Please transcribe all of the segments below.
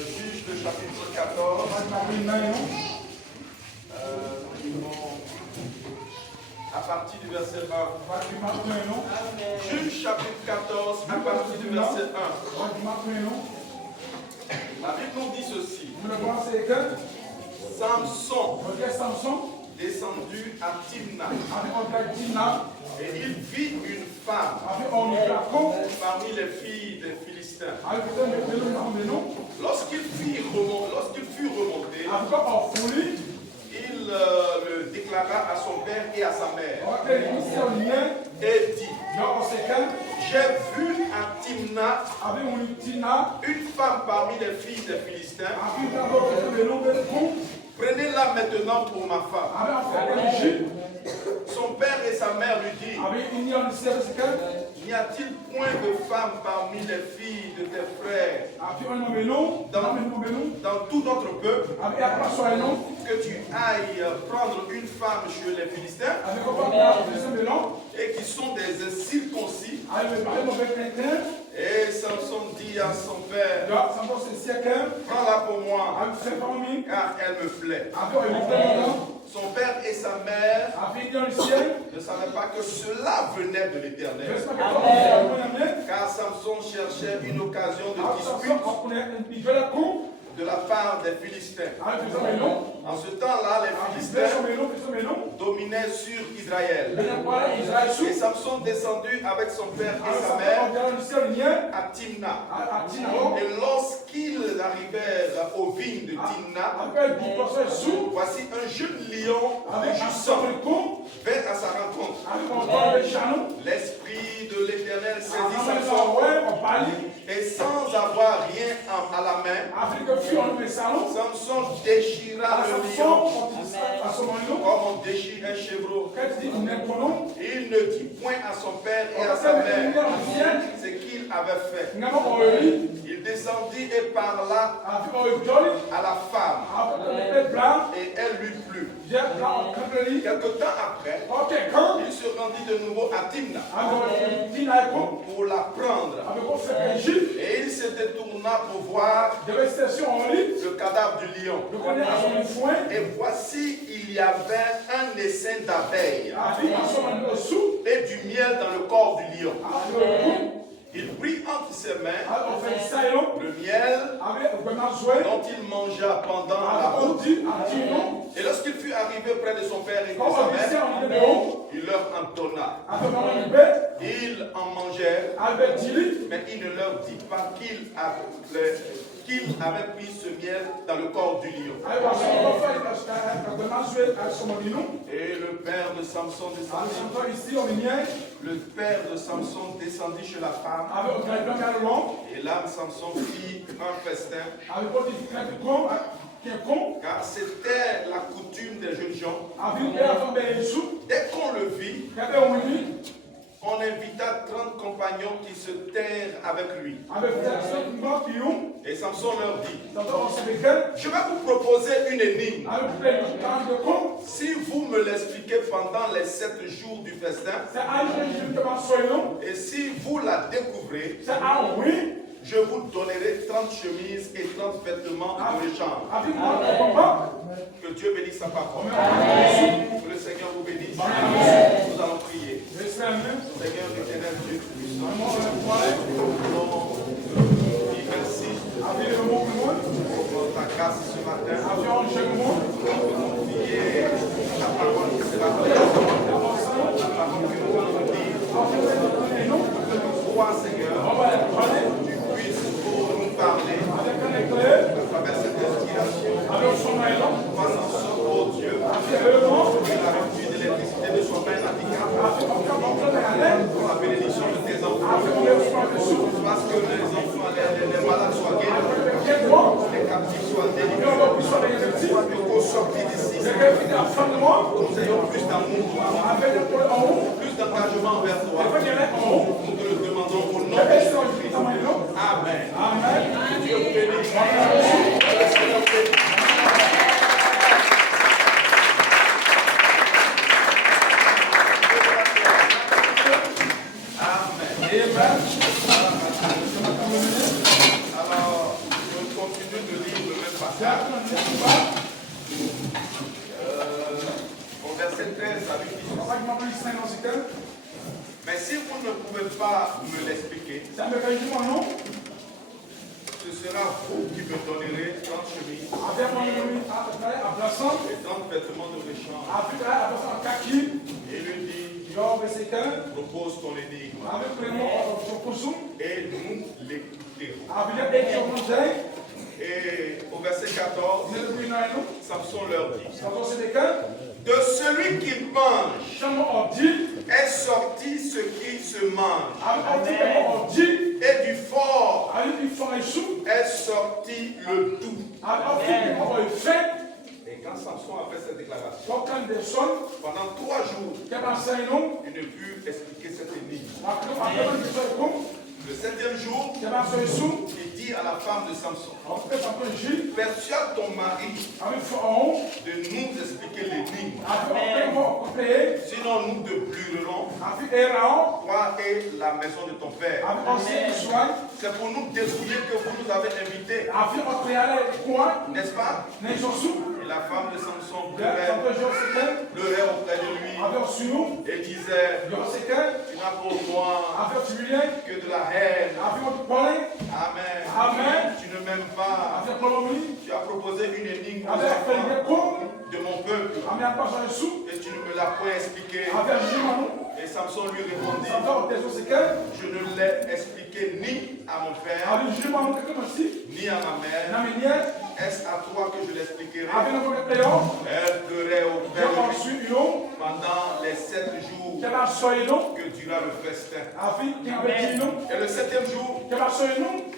Juge le chapitre 14. À partir du verset 1. Juge chapitre 14, à partir du verset 1. La Bible nous dit ceci. Samson descendu à Timna. Et il vit une femme parmi les filles des Philistins. Lorsqu'il fut remonté, il le déclara à son père et à sa mère. Et dit, j'ai vu à Timna une femme parmi les filles des Philistins. Prenez-la maintenant pour ma femme. Son père et sa mère lui disent, n'y a-t-il point de femme parmi les filles de tes frères dans tout notre peuple que tu ailles prendre une femme chez les Philistins et qui sont des circoncis? Et Samson dit à son père, prends-la pour moi, car elle me plaît. Son père et sa mère ne savaient pas que cela venait de l'Éternel. Car Samson cherchait une occasion de dispute de la part des Philistins. En ce temps-là, les Philistins dominaient sur Israël. Et Samson descendu avec son père et sa mère à Timna. Et lorsqu'ils arrivèrent aux vignes de Timna, voici un jeune lion rugissant vint à sa rencontre. L'esprit de l'Éternel saisit Samson et sans avoir rien à la main, Samson déchira le lion comme on déchire un chevreau. Il ne dit point à son père et à sa mère ce qu'il avait fait. Il descendit et parla à la femme et elle lui plut. Quelque temps après, il se rendit de nouveau à Timna pour la prendre. Et il se détourna pour voir le cadavre du lion. Et voici, il y avait un essaim d'abeilles et du miel dans le corps du lion. Il prit entre ses mains le miel dont il mangea pendant la route. Et lorsqu'il fut arrivé près de son père et de sa mère, il leur en donna. Ils en mangèrent, mais il ne leur dit pas qu'il avait pris ce miel dans le corps du lion. Et le père de Samson descendit chez la femme. Et là, Samson fit un festin. Car c'était la coutume des jeunes gens. Dès qu'on le vit, on invita 30 compagnons qui se tinrent avec lui. Et Samson leur dit, je vais vous proposer une énigme. Si vous me l'expliquez pendant les 7 jours du festin, et si vous la découvrez, je vous donnerai 30 chemises et 30 vêtements de l'échange. Que Dieu bénisse sa parole. Que le Seigneur vous bénisse. Nous allons prier. Seigneur éternel Dieu puissant, merci pour ta grâce ce matin. Pour confier la parole qui sera faite. La parole que nous allons dire. Toi, Seigneur, tu puisses pour nous parler à travers cette inspiration. Fais en sorte, oh Dieu, que la rupture de l'électricité ne soit pas un handicap pour la bénédiction de tes enfants. Alors, je continue de lire le même passage. Au verset 13 à 18. Mais si vous ne pouvez pas me l'expliquer, ce sera vous qui me donnerez 30 chemises et 30 vêtements de rechange. Et lui dit, propose ton énigme et nous l'écouterons. Et au verset 14, Samson leur dit, de celui qui mange est sorti ce qui se mange. Et du fort est sorti le doux. Et quand Samson a fait cette déclaration, pendant 3 jours, il ne put expliquer cette énigme. Le 7e jour, il dit à la femme de Samson, persuade ton mari de nous expliquer l'énigme. Sinon nous te brûlerons, toi et la maison de ton père. C'est pour nous dépouiller que vous nous avez invités. N'est-ce pas? Et la femme de Samson pleurait auprès de lui et disait, tu n'as pour moi que de la haine. Amen. Tu ne m'aimes pas. Tu as proposé une énigme aux enfants de mon peuple et tu ne me l'as pas expliqué. Et Samson lui répondit, je ne l'ai expliqué ni à mon père ni à ma mère. Est-ce à toi que je l'expliquerai? Elle pleurait auprès de lui pendant les 7 jours que dura le festin. Et le 7e jour,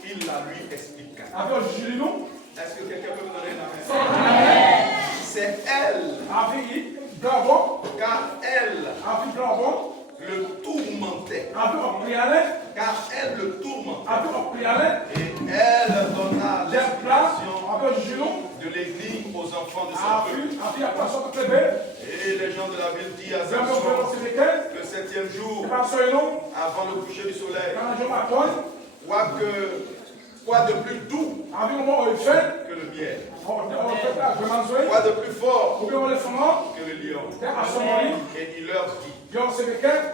il la lui expliqua. Est-ce que quelqu'un peut me donner un amen? C'est elle. Car elle le tourmentait. Car elle le tourmentait. Et elle donna l'explication de l'énigme aux enfants de son peuple. Et les gens de la ville disent à Samson, le 7e jour, avant le coucher du soleil, quoi de plus doux que le miel? Quoi de plus fort que le lion? Et il leur dit,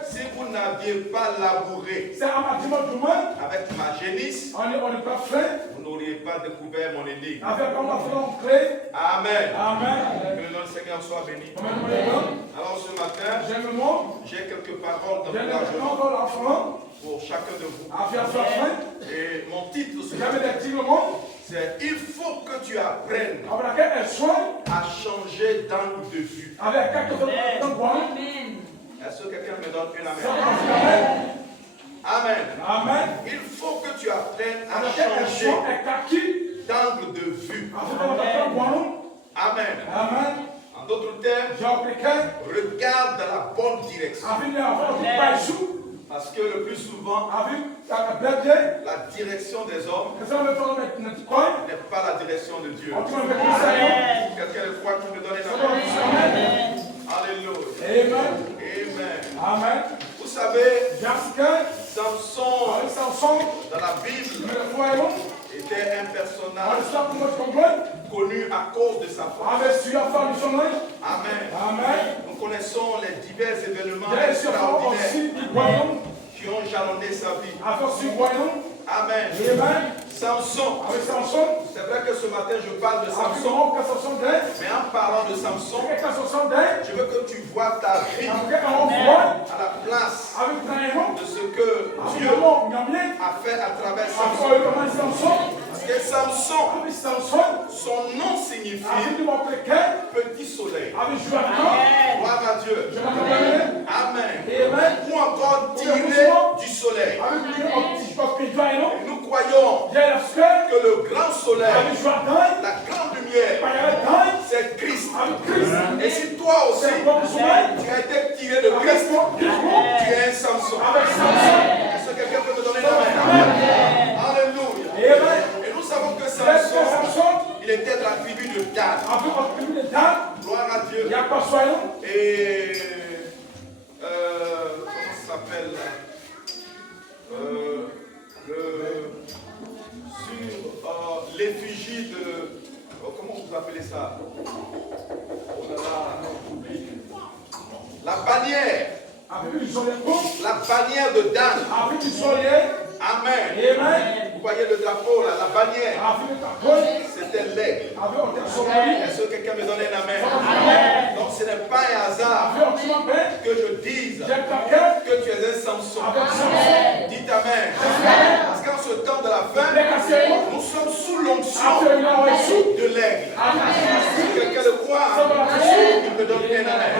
si vous n'aviez pas labouré avec ma génisse, vous n'auriez pas découvert mon énigme. Amen. Que le nom du Seigneur soit béni. Alors ce matin, j'ai quelques paroles d'encouragement pour chacun de vous. Et mon titre c'est il faut que tu apprennes à changer d'angle de vue. Est-ce que quelqu'un me donne un amen? Amen. Il faut que tu apprennes à changer d'angle de vue. Amen. En d'autres termes, regarde dans la bonne direction. Parce que le plus souvent, la direction des hommes n'est pas la direction de Dieu. Quelqu'un le croit qui me donne un amen? Alléluia. Amen. Vous savez, Samson, dans la Bible, était un personnage connu à cause de sa femme. Amen. Nous connaissons les divers événements extraordinaires qui ont jalonné sa vie. Amen. Samson. C'est vrai que ce matin je parle de Samson. Mais en parlant de Samson, je veux que tu vois ta vie à la place de ce que Dieu a fait à travers Samson. Parce que Samson, son nom signifie petit soleil. Gloire à Dieu. Amen. Ou encore tirer du soleil. Nous croyons que le grand soleil, la grande lumière, c'est Christ. Et si toi aussi, tu as été tiré de Christ, tu es un Samson. Est-ce que quelqu'un peut me donner la main? Alléluia. Et nous savons que Samson, il était de la tribu de Dan. Gloire à Dieu. Et comment ça s'appelle? vous appelez ça? La bannière. La bannière de Dan. Amen. Vous voyez le drapeau là, la bannière. C'était l'aigle. Est-ce que quelqu'un me donne un amen? Amen. Donc ce n'est pas un hasard que je dise que tu es un Samson. Dites amen. Parce qu'en ce temps de la fin, nous sommes sous l'onction de l'aigle. Si quelqu'un le croit, il me donne un amen.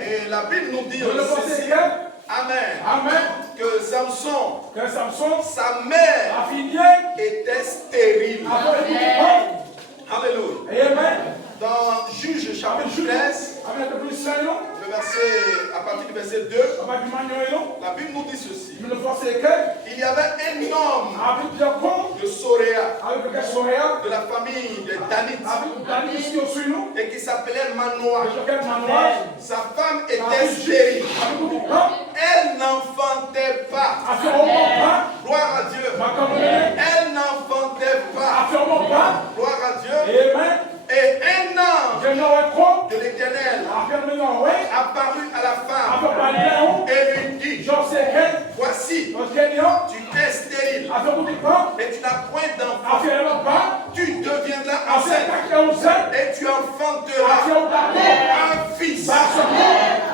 Et la Bible nous dit aussi, amen, que Samson, sa mère était stérile. Alléluia. Dans Juge chapitre 13, à partir du verset 2, la Bible nous dit ceci. Il y avait un homme de Soréa, de la famille des Danites, et qui s'appelait Manoah. Sa femme était stérile. Elle n'enfantait pas. Gloire à Dieu. Elle n'enfantait pas. Gloire à Dieu. Et un ange de l'Éternel apparut à la femme et lui dit, voici, tu t'es stérile et tu n'as point d'enfant. Tu deviendras enceinte et tu enfanteras un fils.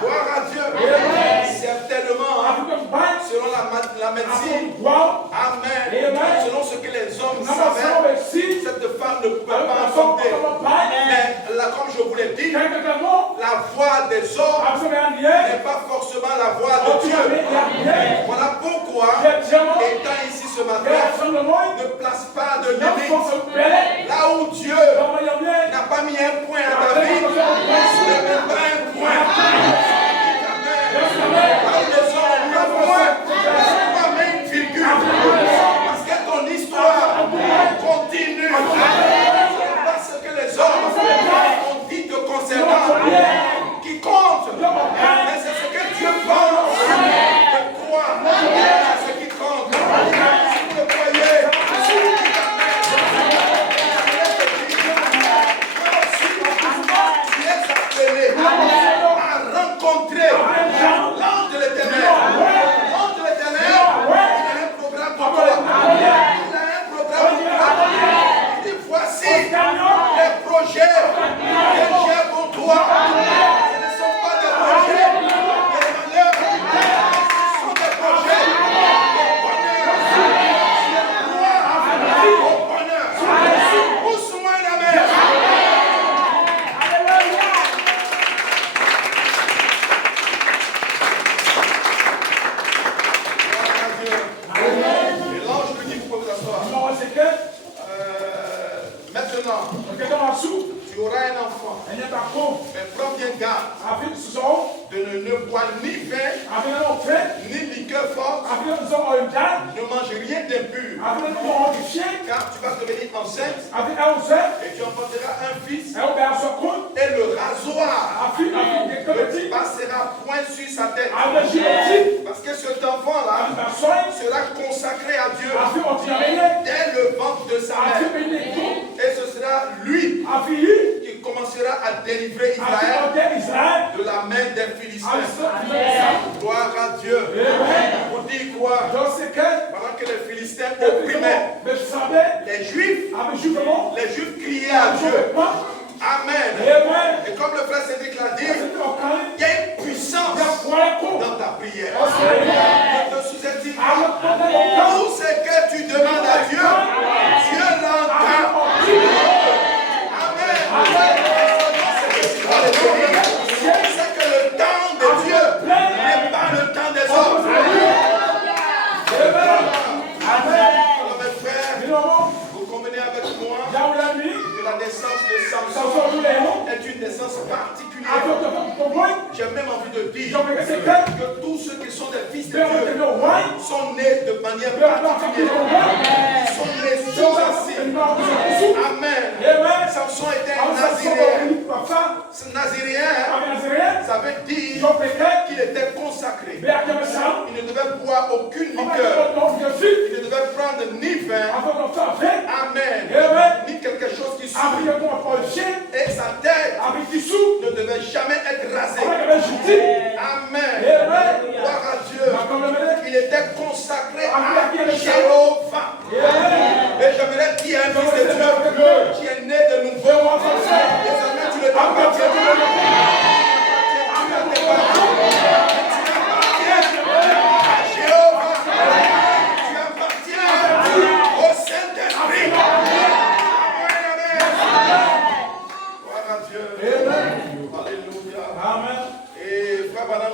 Gloire à Dieu. Certainement, selon la médecine, amen, selon ce que les hommes savaient, cette femme ne pouvait pas enfanter. Mais là, comme je vous l'ai dit, la voix des hommes n'est pas forcément la voix de Dieu. Voilà pourquoi, étant ici ce matin, ne place pas de limite. Là où Dieu n'a pas mis un point à ta vie, ne met pas un point. Là où les hommes ont mis un point, pas même une virgule. Parce que ton histoire continue. Parce que les hommes ont dit te concernant qui compte. Mais c'est ce que Dieu pense de toi. C'est ce qui compte. Si vous le croyez, tu es appelé à rencontrer l'ange de l'Éternel. L'ange de l'Éternel, il a un programme pour toi. Il a un programme pour toi. Il dit, voici les projets que j'ai pour toi. Ce ne sont pas des projets de malheur. Ce sont des projets de bonheur. Je crois au bonheur. Pousse-moi la mer. Et l'ange lui dit, vous pouvez vous asseoir. Maintenant, tu auras un enfant. Mais prends bien garde de ne boire ni vin, ni liqueur forte. Ne mange rien d'impur. Car tu vas devenir enceinte et tu enfanteras un fils. Et le rasoir ne passera point sur sa tête. Parce que cet enfant-là sera consacré à Dieu dès le ventre de sa mère. Et ce sera lui qui commencera à délivrer Israël de la main des Philistins. Gloire à Dieu. Vous dites quoi? Pendant que les Philistins opprimaient les Juifs criaient à Dieu. Amen. Et comme le frère Cédric l'a dit, il y a une puissance dans ta prière. Ne te sous-estime pas. Tout ce que tu demandes à Dieu, Dieu l'entend. Amen. C'est que le temps de Dieu n'est pas le temps des hommes. Alors mes frères, vous convenez avec moi que la naissance de Samson est une naissance particulière. J'ai même envie de dire que tous ceux qui sont des fils de Dieu sont nés de manière particulière. Ils sont nés sous ainsi. Amen. Samson était un naziréen. Ce naziréen, ça veut dire qu'il était consacré. Il ne devait boire aucune liqueur. Il ne devait prendre ni vin. Amen. Ni quelque chose qui tissu. Et sa tête ne devait jamais être rasée. Amen. Gloire à Dieu. Il était consacré à Jéhovah. Et j'aimerais dire à un fils de Dieu qui est né de nouveau. Désormais, tu ne t'appartiens plus.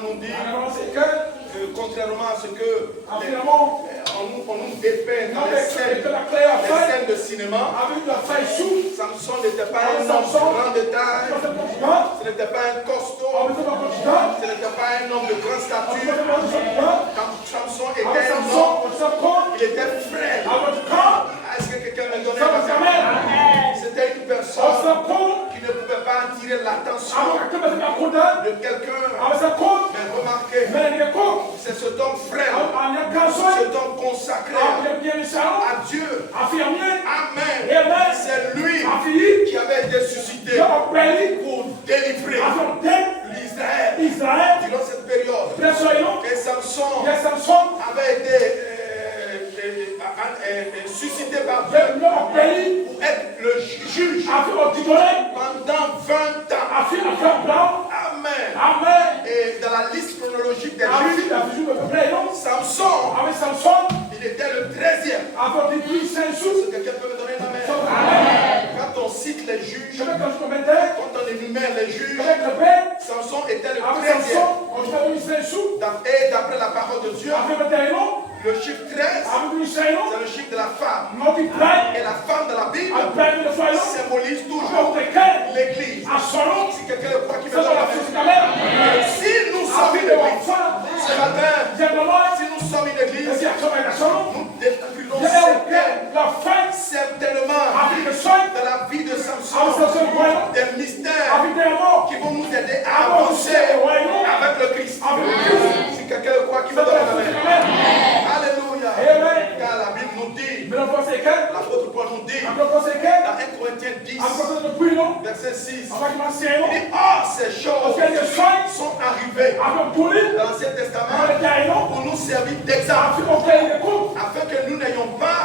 Nous dit que contrairement à ce que on nous dépeint dans les scènes de cinéma, Samson n'était pas un homme grand de taille, ce n'était pas un costaud, ce n'était pas un homme de grande stature. Quand Samson était un homme, il était frêle. Est-ce que quelqu'un me donne un C'était une personne qui ne pouvait pas attirer l'attention de quelqu'un. Mais remarquez, c'est cet homme frère, cet homme consacré à Dieu. Amen. C'est lui qui avait été suscité pour délivrer l'Israël durant cette période. Et Samson avait été suscité par Dieu pour être le juge pendant 20 ans. Amen. Et dans la liste chronologique des juges, Samson, il était le 13e. Quelqu'un peut me donner la main? Quand on cite les juges, quand on énumère les juges, Samson était le 13e. Et d'après la parole de Dieu, le chiffre 13, c'est le chiffre de la femme. Et la femme de la Bible symbolise toujours l'Église. Si quelqu'un le croit qui me donne la main. Si nous sommes une Église, ce matin, si nous sommes une Église, nous découvrirons certainement dans la vie de Samson des mystères qui vont nous aider à avancer avec le Christ. Si quelqu'un le croit qui me donne la main. Alléluia. Car la Bible nous dit, l'apôtre Paul nous dit, dans 1 Corinthiens 10, verset 6, il dit, ces choses sont arrivées dans l'Ancien Testament pour nous servir d'exemple, afin que nous n'ayons pas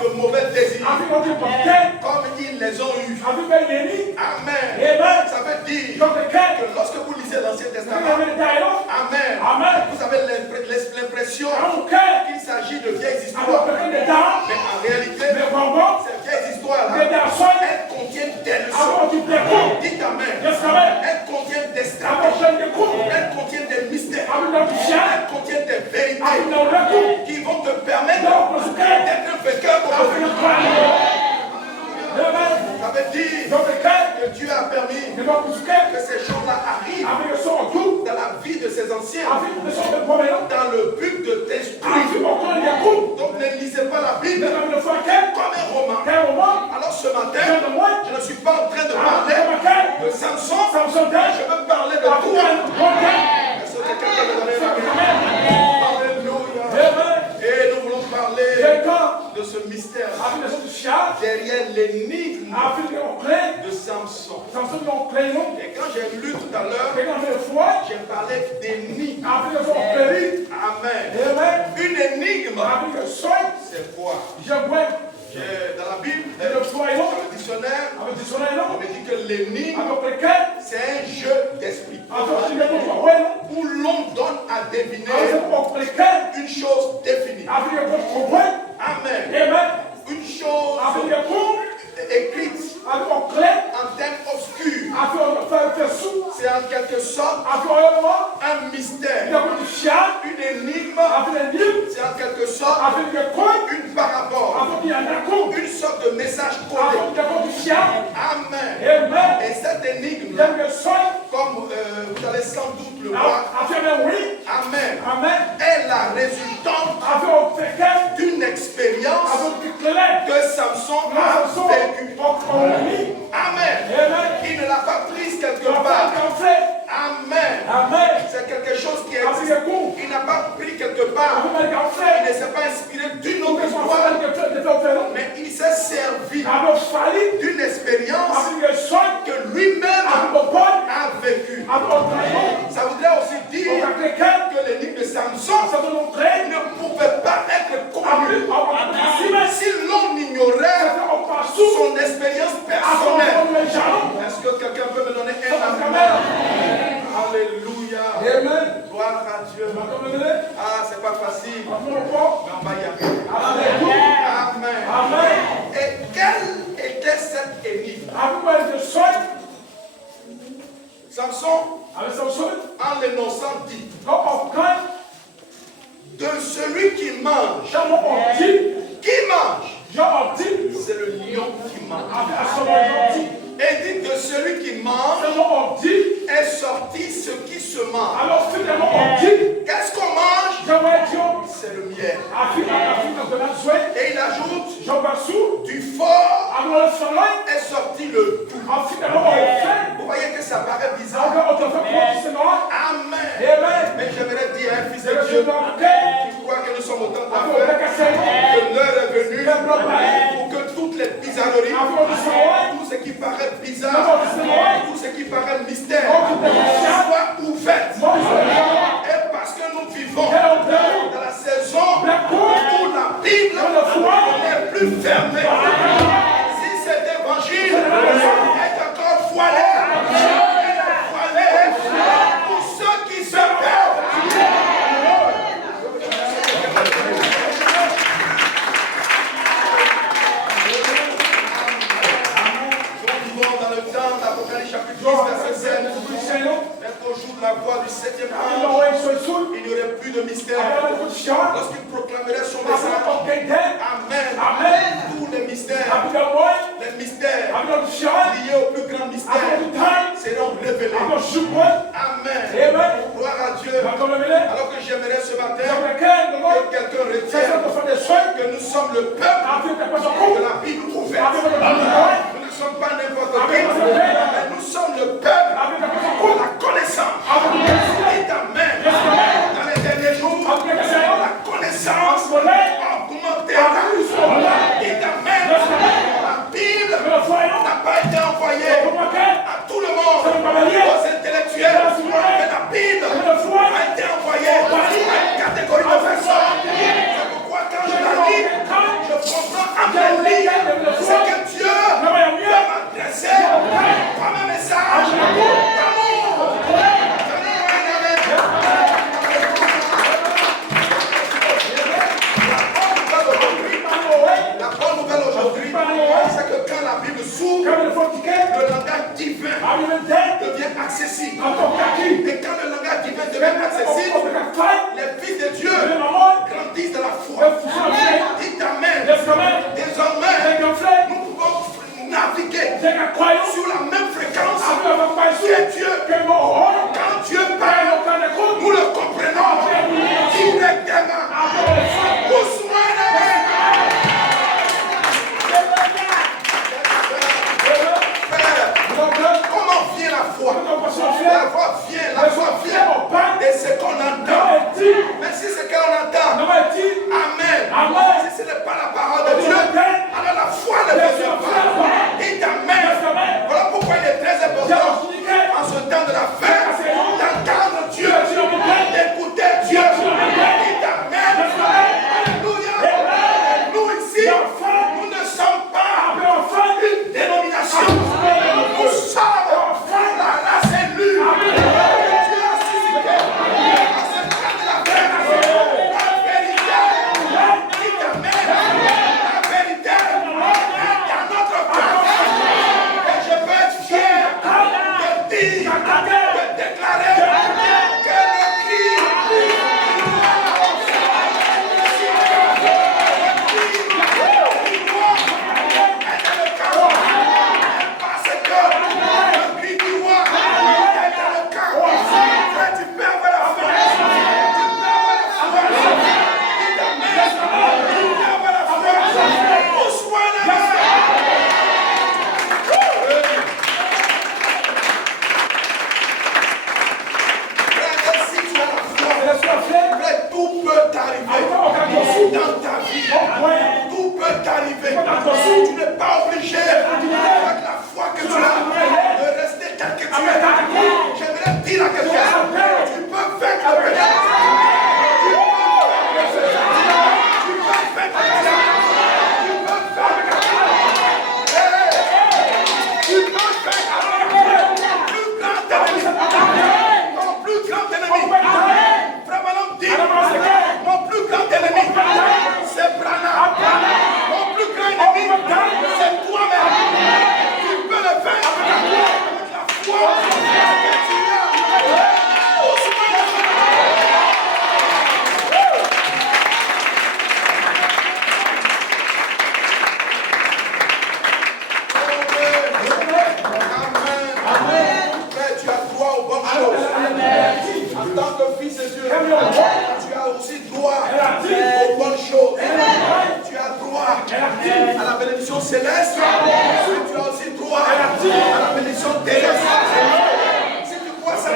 de mauvais désirs, comme ils les ont eus. Amen. Ça veut dire que lorsque vous lisez l'Ancien Testament, amen, vous avez l'impression qu'il s'agit de vieilles histoires. Mais en réalité, ces vieilles histoires-là, elles contiennent des leçons. Dites amen. Elles contiennent des stratégies. Elles contiennent des mystères. Elles contiennent des vérités qui vont te permettre d'être un vainqueur aujourd'hui. Ça veut dire que Dieu a permis que ces choses-là arrivent dans la vie de ses anciens, dans le but de t'instruire. Donc ne lisez pas la Bible comme un roman. Alors ce matin, je ne suis pas en train de parler de Samson, je veux parler de toi. Est-ce que quelqu'un peut me donner la main? Alléluia. Et nous voulons parler de ce mystère derrière l'énigme de Samson. Et quand j'ai lu tout à l'heure, j'ai parlé d'énigme. Amen. Une énigme, c'est quoi? Dans la Bible, dans le dictionnaire, on me dit que l'énigme, c'est un jeu d'esprit où l'on donne à deviner une chose définie. Amen. Une chose écrite en termes obscurs. C'est en quelque sorte un mystère. Une énigme, c'est en quelque sorte une parabole. Une sorte de message codé. Amen. Et cette énigme, comme vous allez sans doute le voir, amen, est la résultante d'une expérience que Samson a vécue. Amen. Il ne l'a pas prise quelque part. Amen. C'est quelque chose qui existe. Il n'a pas pris quelque part. Il ne s'est pas inspiré d'une autre histoire. Mais il s'est servi d'une expérience Si l'on ignorait son expérience personnelle, est-ce que quelqu'un peut me donner un amen? Alléluia. Gloire à Dieu. Ah, c'est pas facile. Mais on va y arriver. Amen. Et quelle était cette énigme? Samson, en l'énonçant, dit de celui qui mange. Qui mange? C'est le lion qui mange. Et dit de celui qui mange est sorti ce qui se mange. Qu'est-ce qu'on mange? C'est le miel. Et il ajoute du fort est sorti le doux. Vous voyez que ça paraît bizarre. Amen. Mais j'aimerais dire à un fils de Dieu qui croit que nous sommes au temps de la fin, que l'heure est venue pour que toutes les bizarreries, tout ce qui paraît bizarre, tout ce qui paraît mystère, soit ouvert. Et parce que nous vivons dans la saison où la Bible n'est plus fermée. Si cet évangile est encore voilé, pour ceux qui se perdent. L'Apocalypse chapitre 10, verset 7. Même au jour de la voix du 7e ange, il n'y aurait plus de mystère. Lorsqu'il proclamerait son message, Amen. Tous les mystères liés au plus grand mystère seront révélés. Amen. Gloire à Dieu. Alors que j'aimerais ce matin que quelqu'un retienne que nous sommes le peuple de la Bible ouverte. Nous ne sommes pas n'importe qui, mais nous sommes le peuple de la connaissance. Et amen. Dans les derniers jours, la connaissance augmentera. Et amen. La Bible n'a pas été envoyée à tout le monde, aux intellectuels, mais la Bible a été envoyée à une catégorie de personnes. C'est pourquoi quand je la lis, je comprends à mes lignes ce que Dieu veut m'adresser par mes messages d'amour. La bonne nouvelle aujourd'hui, c'est que quand la Bible s'ouvre, le langage divin devient accessible. Et quand le langage divin devient accessible, les fils de Dieu grandissent de la foi. Dites amen. Désormais, nous pouvons naviguer sur la même fréquence que Dieu. Quand Dieu parle, nous le comprenons directement. Comment vient la foi? La foi vient de ce qu'on entend. Mais si c'est qu'on entend, amen. Si ce n'est pas la parole de Dieu, alors la foi ne vient pas. Dites amen. Voilà pourquoi il est très important en ce temps de la fin d'entendre Dieu, d'écouter Dieu. Dites amen. Alléluia. Nous ici, nous ne sommes pas une dénomination. Nous sommes la race élue. Dieu a suscité à ce temps de la fin la vérité. Dites amen. La vérité est dans notre cœur. Et je peux être fier de dire, de déclarer que le cri tout peut t'arriver dans ta vie. Tout peut t'arriver. Tu n'es pas obligé, avec la foi que tu as, de rester tel que tu es. J'aimerais dire à quelqu'un, tu peux vaincre le péché. Tu peux vaincre céleste, tu as aussi droit à la bénédiction terrestre. Si tu crois ça,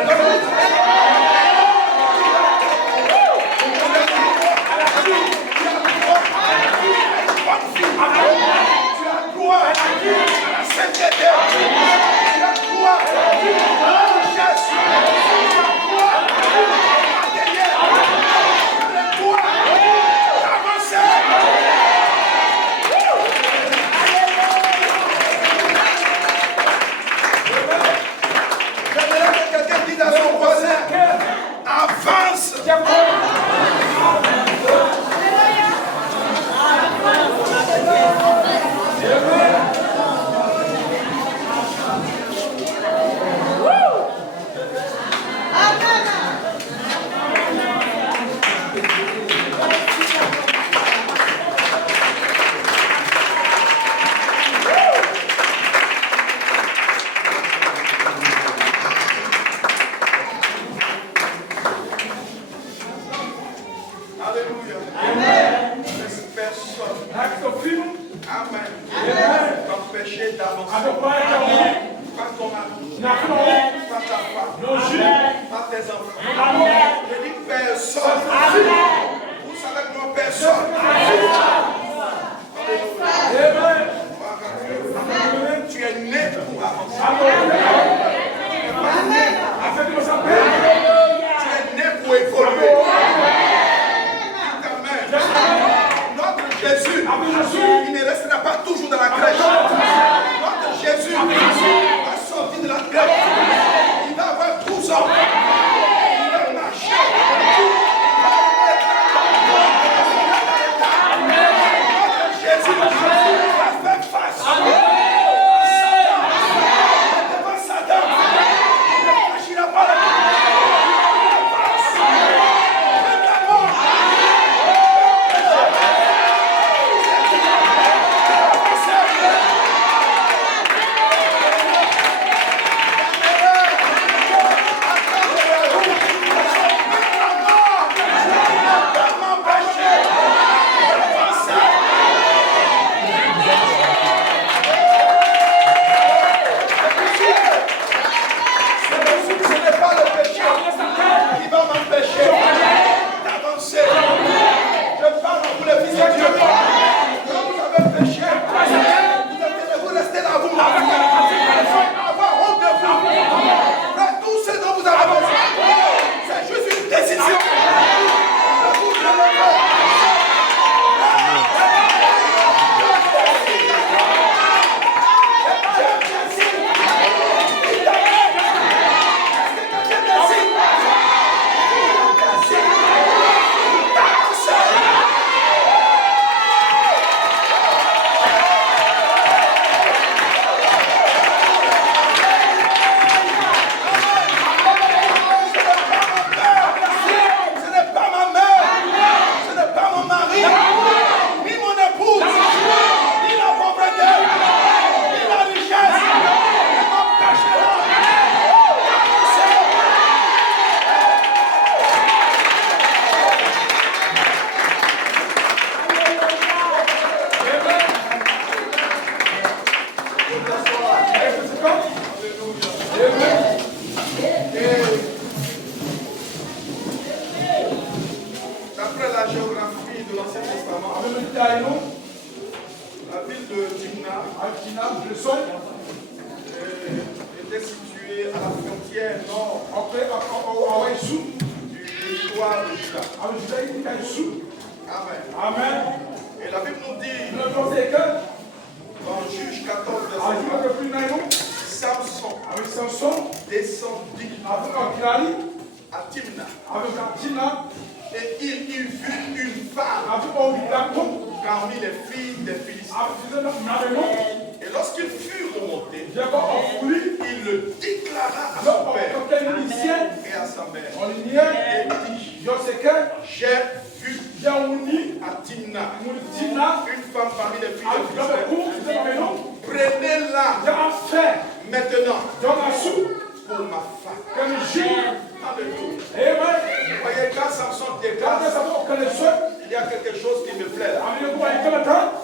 Il y a quelque chose qui me plaît là.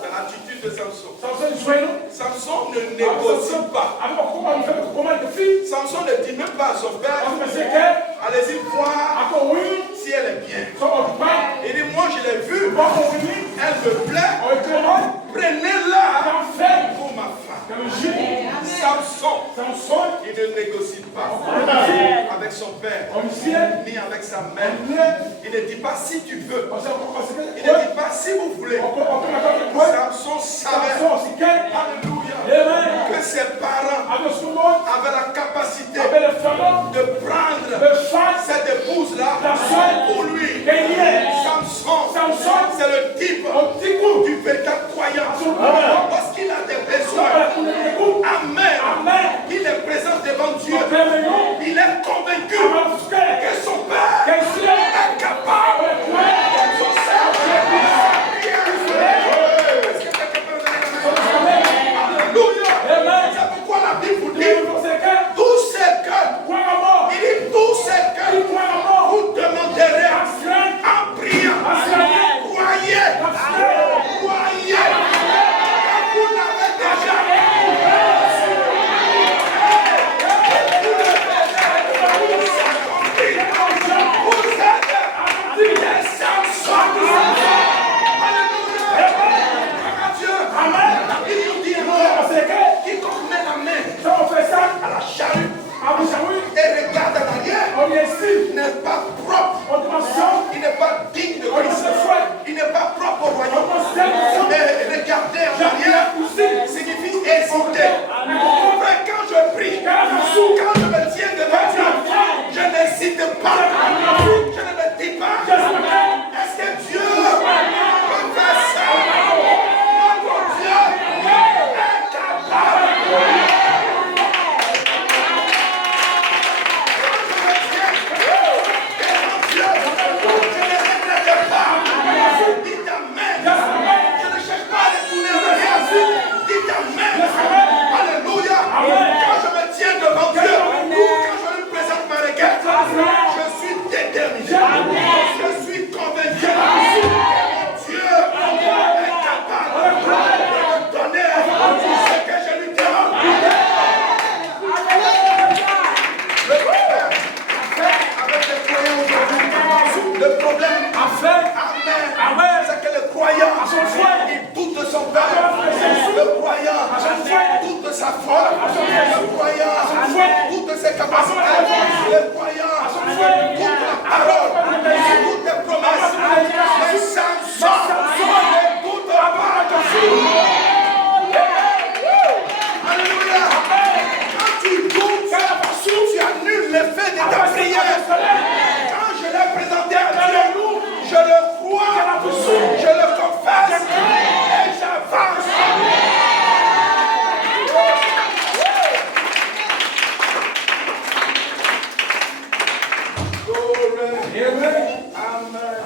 C'est l'attitude de Samson. négocie pas. Samson ne dit même pas à son père, allez-y voir si elle est bien. Il dit, moi je l'ai vue, elle me plaît, prenez-la pour ma femme. Samson, il ne négocie pas avec son père, ni avec sa mère. Il ne dit pas si tu veux. Il ne dit pas si vous voulez. Samson savait, alléluia, que ses parents avaient la capacité de prendre cette épouse-là pour lui. Samson, c'est le type du véritable croyant. Parce qu'il a des besoins. Amen. Il est présent devant Dieu. Il est convaincu que son Père est capable d'exaucer. Alléluia. C'est pourquoi la Bible vous dit tous ces cœurs. Il dit tous ces cœurs. Vous demanderez en priant. Croyez. Croyez. Vous l'avez déjà. À la charrue et regarde en arrière, n'est pas propre. Il n'est pas digne de Christ. Il n'est pas propre au royaume. Et regarder en arrière signifie hésiter. Quand je prie, quand je me tiens devant Dieu, je n'hésite pas. Je ne me dis pas, est-ce que Dieu peut faire ça? Notre Dieu est capable. Alléluia. Quand je me tiens devant Dieu, quand je lui présente ma requête, je suis déterminé. Je suis convaincu que Dieu est capable de me donner ce que je lui demande. Le problème, amen, c'est que le croyant, il doute de son père. Le croyant doute de sa foi. Le croyant doute de ses capacités. Le croyant doute de la parole. Doute des promesses. Mais Samson ne doute pas de Dieu. Alléluia. Quand tu doutes, tu annules l'effet de ta prière. Quand je l'ai présenté à Dieu, je le crois, je le confesse et j'avance.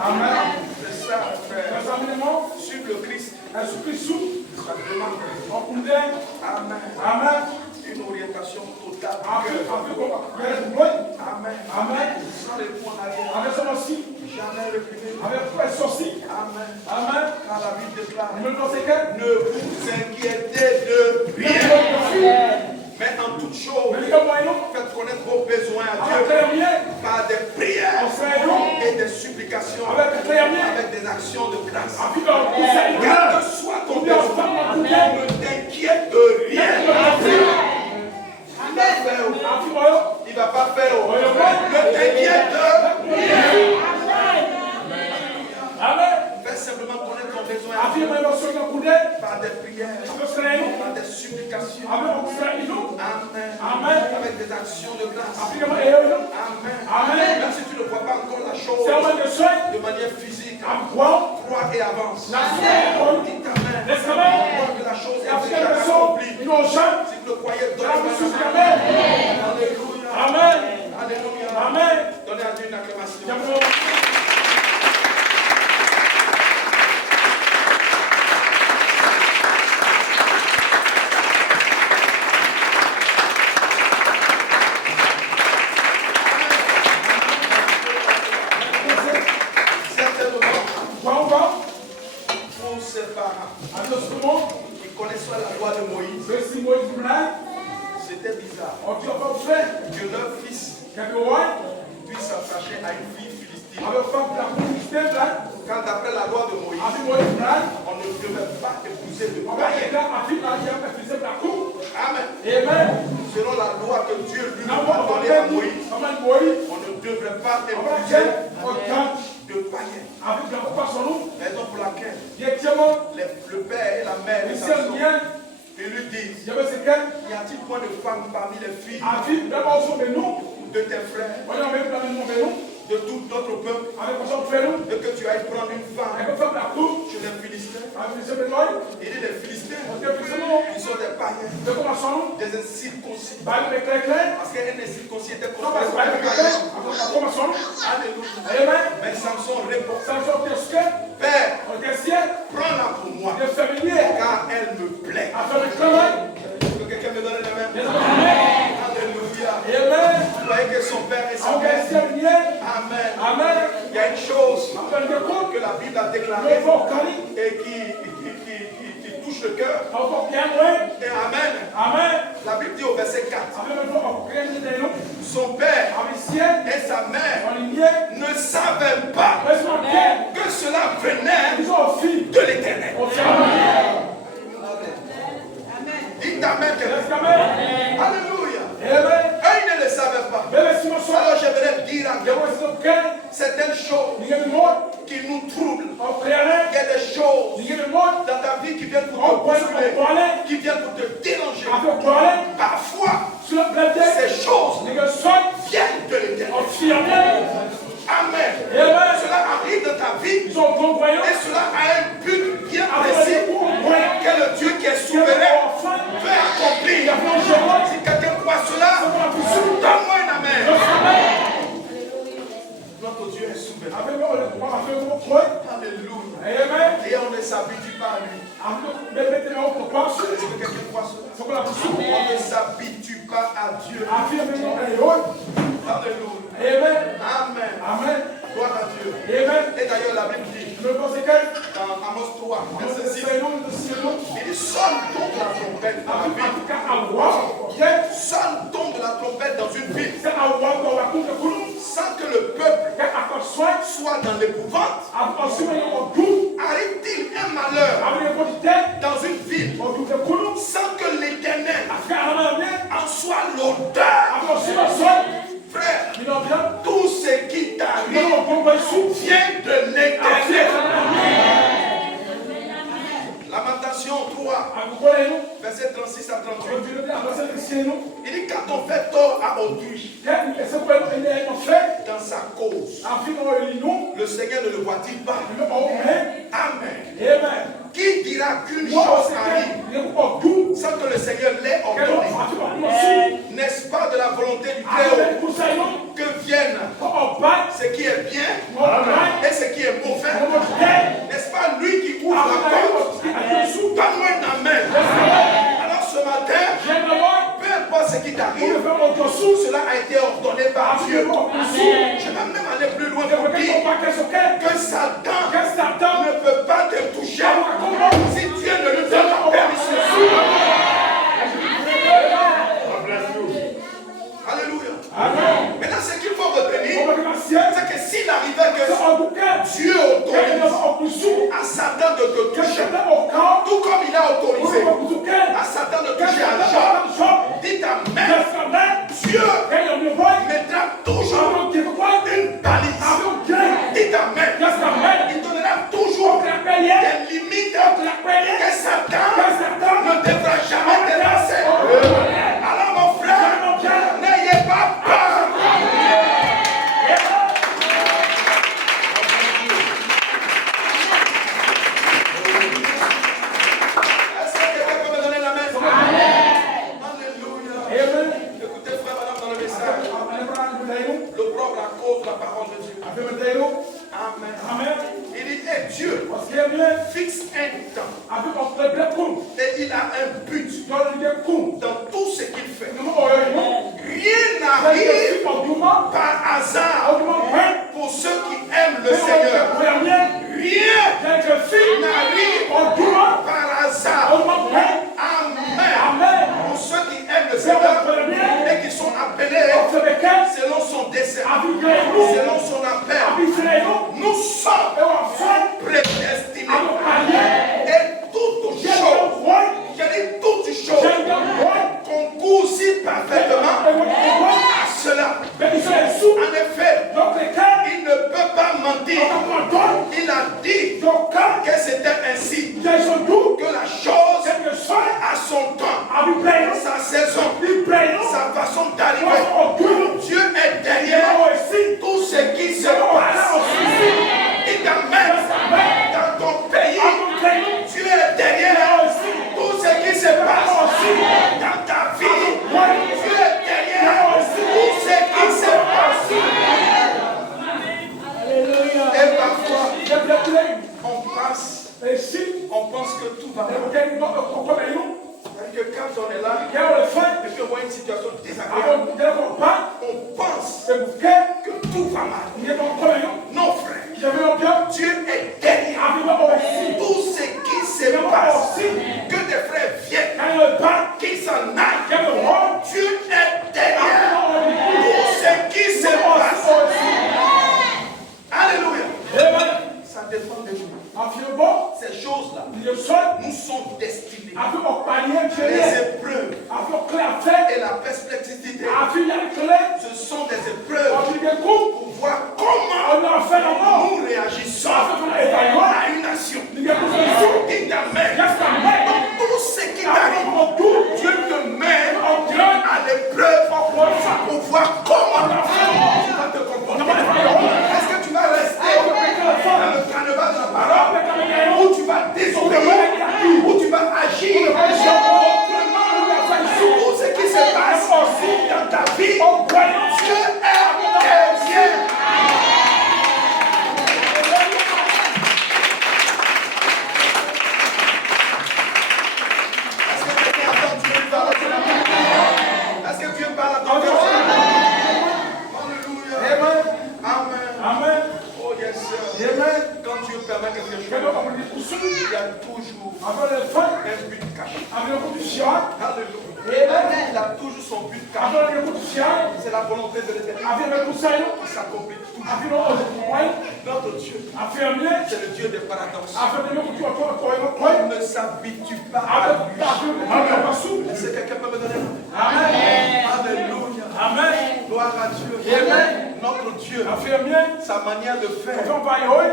Amen. C'est ça, frère. Suivre le Christ. Ça demande. Amen. Une orientation totale. Amen. Sans les points en arrière. Jamais reculer. Amen. Car la Bible déclare, ne vous inquiétez de rien. Mais en toute chose, faites connaître vos besoins à Dieu par des prières et des supplications avec des actions de grâce. Quel que soit ton besoin, ne t'inquiète de rien. Il ne va pas faire. Ne t'inquiète de rien. Fais simplement connaître ton besoin par des prières, par des supplications. Amen. Avec des actions de grâce. Amen. Même si tu ne vois pas encore la chose de manière physique, crois et avance. Dis amen. Crois que la chose est déjà accomplie. Si vous le croyez, donnez-moi. Alléluia. Amen. Donnez à Dieu une acclamation. connaissant la loi de Moïse, c'était bizarre que leur fils puisse s'attacher à une fille philistine. Quand d'après la loi de Moïse, on ne devait pas épouser de païen. Amen. Selon la loi que Dieu lui a donnée à Moïse, on ne devrait pas épouser de païen. Raison pour laquelle le père et la mère de Samson, ils lui disent, y a-t-il point de femmes parmi les filles de tes frères, de tout notre peuple, et que tu ailles prendre une femme chez les Philistins? Il dit les Philistins, ils sont des païens, des incirconcis. Parce qu'un incirconcis était considéré comme un païen. Alléluia. Mais Samson répond, Père, prends-la pour moi, car elle me plaît. Que quelqu'un me donne la main. Alléluia. Vous voyez que son père est son père. Amen. Il y a une chose que la Bible a déclarée et qui touche le cœur. Et Amen. La Bible dit au verset 4, son père et sa mère ne savaient pas que cela venait de l'Éternel. Dites Amen. Alléluia. Eux, ils ne le savaient pas. Alors j'aimerais dire à Dieu, certaines choses qui nous troublent. Il y a des choses dans ta vie qui viennent pour te bousculer, qui viennent pour te déranger. Parfois, ces choses viennent de l'Éternel. Amen. Cela arrive dans ta vie et cela a un but bien précis que le Dieu qui est souverain veut accomplir. Si quelqu'un croit cela, donne-moi un amen. Notre Dieu est souverain. Alléluia. Et on ne s'habitue pas à lui. Est-ce que quelqu'un croit cela? On ne s'habitue pas à Dieu. Alléluia. Amen. Gloire à Dieu. Et d'ailleurs, la Bible dit, dans Amos 3, verset 6, il dit, sonne donc la trompette dans la ville. Sonne donc la trompette dans une ville, sans que le peuple soit dans l'épouvante. Arrive-t-il un malheur dans une ville, sans que l'Éternel en soit l'odeur? Frère, tout ce qui t'arrive vient de l'Éternel. Lamentation 3, verset 36 à 38. Il dit, quand on fait tort à autrui dans sa cause, le Seigneur ne le voit-il pas? Amen. Qui dira qu'une chose arrive sans que le Seigneur l'ait ordonné? N'est-ce pas de la volonté du Très-Haut que vienne ce qui est bien et ce qui est mauvais? N'est-ce pas lui qui ouvre la porte? Donne-moi un amen. Alors ce matin, peu importe ce qui t'arrive, cela a été ordonné par Dieu. Je vais même aller plus loin pour dire que Satan ne peut pas te toucher si Dieu ne lui donne la permission. Alléluia. Maintenant, ce qu'il faut retenir, c'est que s'il arrivait que Dieu autorise à Satan de te toucher, tout comme il a autorisé à Satan de toucher à Job, dites Amen. Dieu mettra toujours une balise. Dites Amen. Il donnera toujours des limites que Satan ne devra jamais dépasser. Alors mon frère, n'ayez pas peur. Est-ce que quelqu'un peut me donner la main? Alléluia. Écoutez frère, madame, dans le message, le propre à cause de la parole de Dieu. Amen. Il dit, et Dieu fixe un temps. Et il a un but dans tout ce qu'il fait. Rien n'arrive par hasard pour ceux qui aiment le Seigneur. Rien n'arrive par hasard son temps, sa saison, sa façon d'arriver. Dieu est derrière tout ce qui se passe. Il t'amène dans ton pays. Dieu est derrière tout ce qui se passe dans ta vie. Dieu est derrière tout ce qui se passe. Et parfois, on pense que tout va bien. Que quand on est là, et qu'on voit une situation désagréable, on pense que tout va mal. Non, frère. Dieu est derrière tout ce qui se passe. Que des frères viennent, qu'ils s'en aillent. Dieu est derrière tout ce qui se passe. Alléluia. Ça dépend de nous. Ces choses-là nous sont destinées. Les épreuves et la perspectivité, ce sont des épreuves pour voir comment nous réagissons à une nation. Il t'amène dans tout ce qui t'arrive. Dieu te met à l'épreuve pour voir comment tu vas te comporter. Est-ce que tu vas rester dans le carnaval de la parole, où tu vas désobéir, où tu vas agir autrement, tout ce qui se passe dans ta vie? Dieu est derrière. Est-ce que Dieu parle à ton cœur? Alléluia. Amen. Oh yes, sir. Quand Dieu permet quelque chose, il y a toujours un but caché. Alléluia. Il a toujours son but caché. C'est la volonté de l'Éternel qui s'accomplit toujours. Notre Dieu, c'est le Dieu des paradoxes. On ne s'habitue pas à lui. Est-ce que quelqu'un peut me donner? Amen. Alléluia. Amen. Gloire à Dieu. Amen. Notre Dieu, sa manière de faire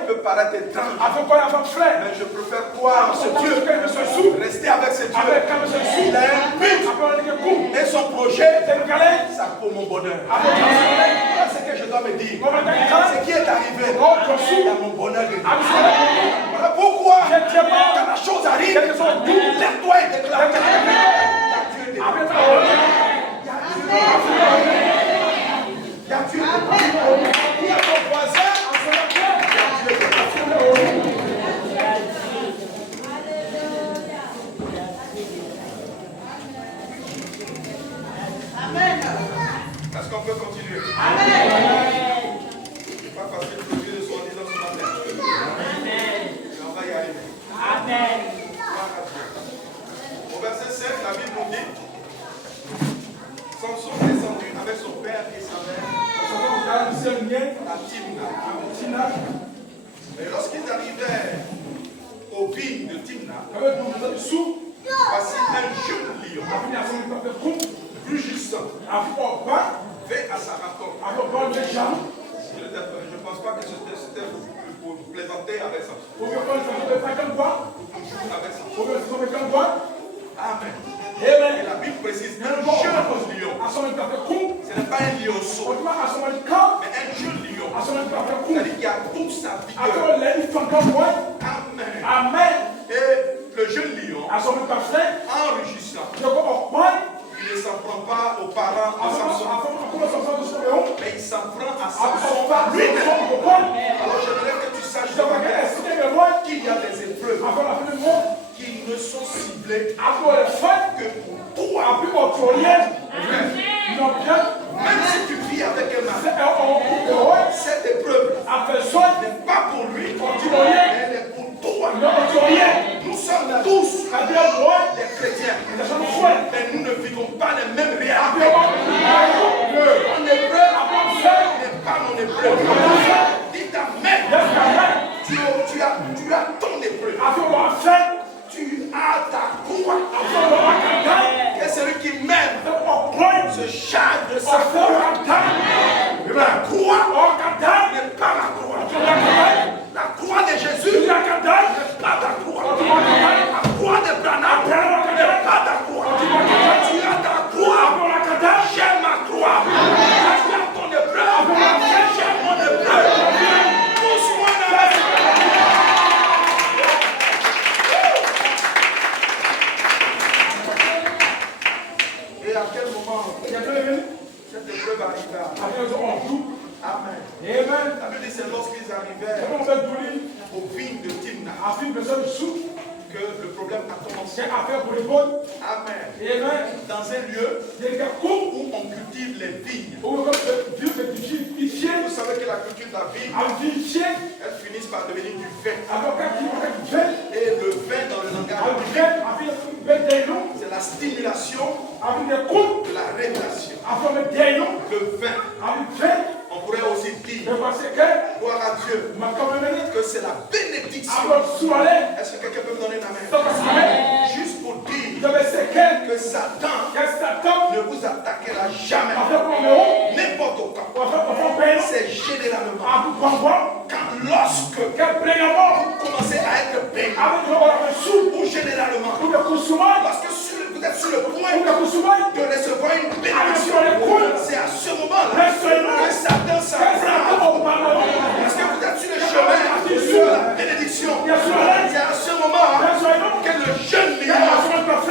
peut paraître étrange. Mais je préfère croire en ce Dieu. Rester avec ce Dieu. Il a un but. Et son projet, ça pour mon bonheur. C'est ce que je dois me dire. Ce qui est arrivé, il y a mon bonheur de Dieu. Voilà pourquoi, quand la chose arrive, lève-toi et déclare. Il y a Dieu. Il y a ton voisin. Est-ce qu'on peut continuer? Amen. C'est pas facile pour Dieu de se dire ce matin. Amen. Mais on va y arriver. Amen. Au verset 7, la Bible nous dit: Samson descendu avec son père et sa mère à Timna. Et lorsqu'ils arrivèrent aux vignes de Timna, voici un jeune lion rugissant fait à sa rencontre. Je ne pense pas que c'était pour plaisanter avec ça. Amen. Et la Bible précise un jeune lion. Ce n'est pas un lionceau, mais un jeune lion. C'est-à-dire qu'il a toute sa vigueur. Amen. Et le jeune lion, en rugissant, il ne s'en prend pas aux parents de Samson, mais il s'en prend à Samson lui-même. Alors j'aimerais que tu saches qu'il y a des épreuves qui ne sont ciblées que pour toi. Même si tu vis avec un mari, cette épreuve n'est pas pour lui, elle est pour toi. Nous sommes tous des chrétiens, mais nous ne vivons pas les mêmes réalités. Mon épreuve n'est pas mon épreuve. Dis amen. Tu as ton épreuve. Tu as ta croix. Et celui qui m'aime se charge de sa croix. La croix n'est pas ma croix. La croix de Jésus n'est pas ta croix. La croix de Branham n'est pas ta croix. Cette épreuve arriva. Amen. Amen. La Bible dit c'est lorsqu'ils arrivèrent aux vignes de Timna que le problème a commencé. Amen. Dans un lieu où on cultive les vignes. Vous savez que la culture de la vigne, elles finissent par devenir du vin. Et le vin dans le langage, c'est la stimulation de la révélation. Le vin. On pourrait aussi dire, gloire à Dieu, que c'est la bénédiction. Est-ce que quelqu'un peut me donner la main? Juste pour dire que Satan ne vous attaquera jamais. N'importe quand. C'est généralement quand lorsque vous commencez à être béni, ou généralement lorsque vous êtes sur le point de recevoir une bénédiction, c'est à ce moment-là que Satan s'apprend. Parce que vous êtes sur le chemin sur la bénédiction, c'est à ce moment que le jeune lion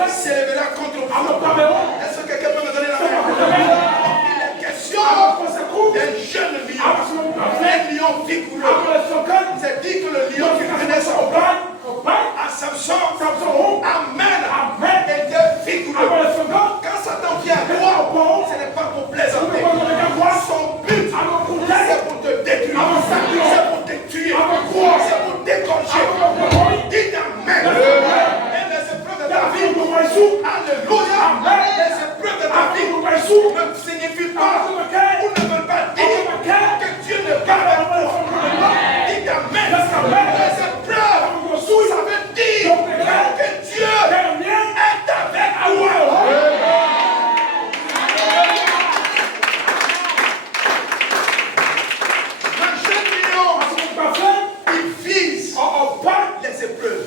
s'élèvera contre vous. Est-ce que quelqu'un peut me donner la main? Il est question d'un jeune lion, un lion vigoureux. C'est dit que le lion qui prenait son bain à Samson, amen, était vigoureux. Quand Satan vient à toi, ce n'est pas pour plaisanter. Son but, c'est pour te détruire, c'est pour te tuer, c'est pour t'égorger. Dites amen. Et les épreuves de ta vie, alléluia, les épreuves de ta vie ne signifient pas ou ne veulent pas dire que Dieu ne parle pas avec toi. Dites amen. Les épreuves, ça veut dire que Dieu est avec toi. Les épreuves.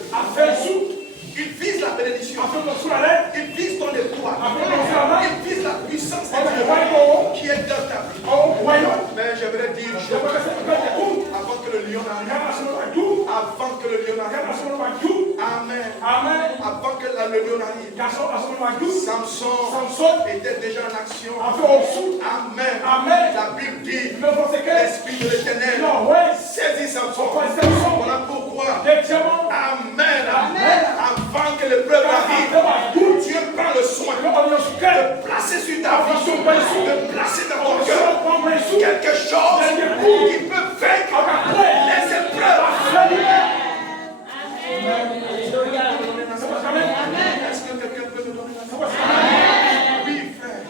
Il vise la bénédiction. Il vise ton espoir. Il vise la puissance de Dieu qui est dans ta vie. Mais j'aimerais dire une chose. Avant que le lion arrive. Avant que le lion arrive. Amen. Avant que le lion arrive. Samson était déjà en action. Amen. La Bible dit l'esprit de l'Éternel saisit Samson. Voilà pourquoi. Amen. Avant que l'épreuve arrive, Dieu prend le soin de placer sur ta vie, de placer dans ton cœur quelque chose qui peut vaincre les épreuves. Est-ce que quelqu'un peut me donner la main? Oui, frère.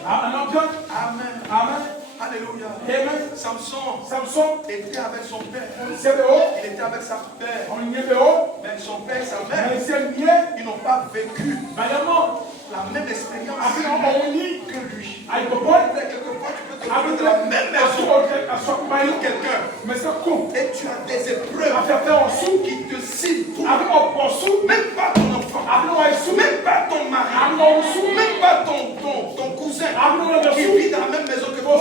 Amen. Alléluia. Samson était avec son père. Il était avec sa mère. Mais son père et sa mère, ils n'ont pas vécu la même expérience que lui. Quelquefois, tu peux te trouver de la même maison que quelqu'un. Et tu as des épreuves qui te ciblent. Même pas ton enfant, même pas ton mari, même pas ton cousin qui vit dans la même maison que toi.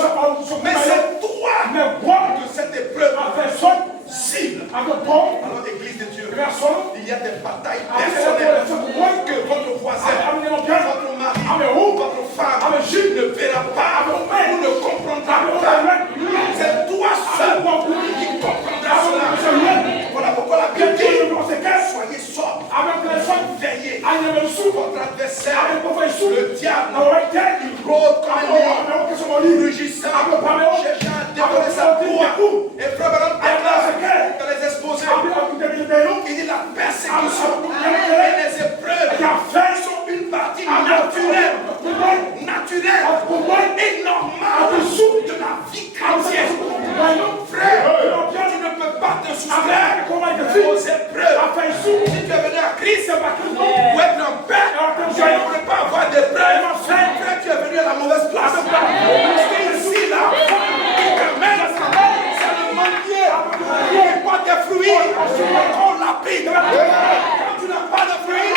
Mais c'est toi que cette épreuve cible. Alors, Église de Dieu, il y a des batailles personnelles que votre voisin, votre mari, votre femme ne verra pas ou ne comprendra pas. C'est toi seul qui comprendra cela. Voilà pourquoi la Bible dit soyez sobre, veillez. Votre adversaire, le diable, il rôde comme un lion, rugissant, cherchant à dévorer sa proie. Et frère Baron dans les exposés, il dit la persécution et les épreuves sont une partie naturelle et normale de la vie chrétienne. Frère, tu ne peux pas te soustraire aux épreuves. Si tu es venu à Christ pour être en paix, tu ne pourrais pas avoir d'épreuves. Frère, tu es venu à la mauvaise place. Parce qu'ici, là, c'est le manier qui n'est pas des fruits. On lapide. Quand tu n'as pas de fruits,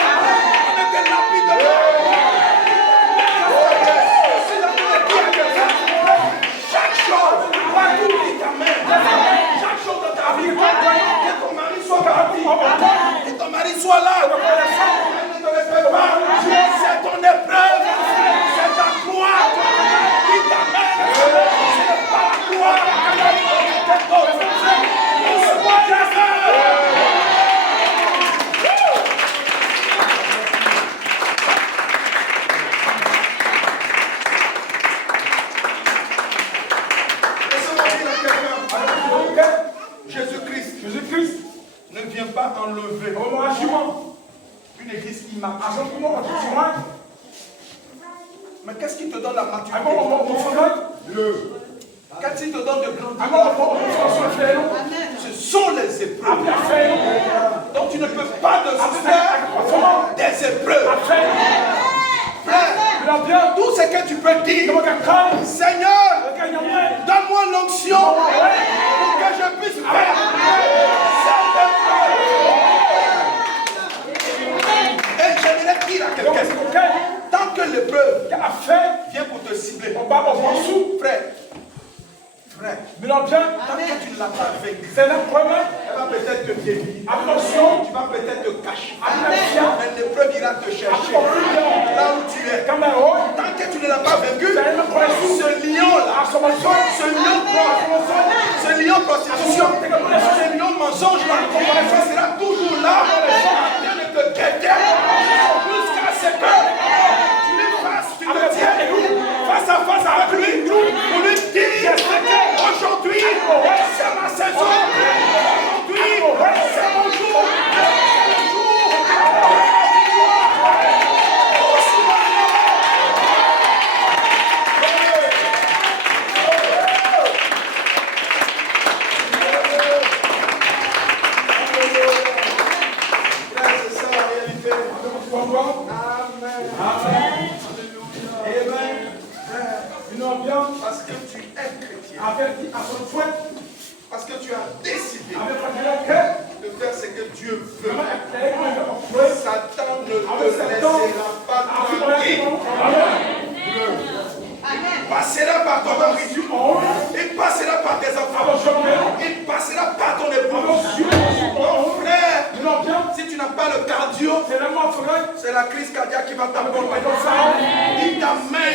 Mais qu'est-ce qui te donne la maturité? Qu'est-ce qui te donne de grandir? Ce sont les épreuves. Donc tu ne peux pas te soustraire des épreuves. Frère, tout ce que tu peux dire, Seigneur, donne-moi l'onction pour que je puisse faire cette épreuve. Et j'aimerais dire à quelqu'un, tant que l'épreuve vient pour te cibler, frère, tant que tu ne l'as pas vaincu, elle va peut-être te dévier, tu vas peut-être te cacher, mais l'épreuve ira te chercher là où tu es. Tant que tu ne l'as pas vaincu, ce lion-là, ce lion prostitution, ce lion mensonge-là, ça sera toujours là en train de te guetter jusqu'à ce que tu te tiens face à face avec lui pour lui dire aujourd'hui, c'est ma saison. Aujourd'hui, c'est mon jour. Parce que tu es chrétien. Parce que tu as décidé de faire ce que Dieu veut. Satan ne te laissera pas tranquille. Il passera par ton mari, il passera par tes enfants, il passera par ton épouse. Mon frère, si tu n'as pas le cardio, c'est la crise cardiaque qui va t'apporter. Dis amen.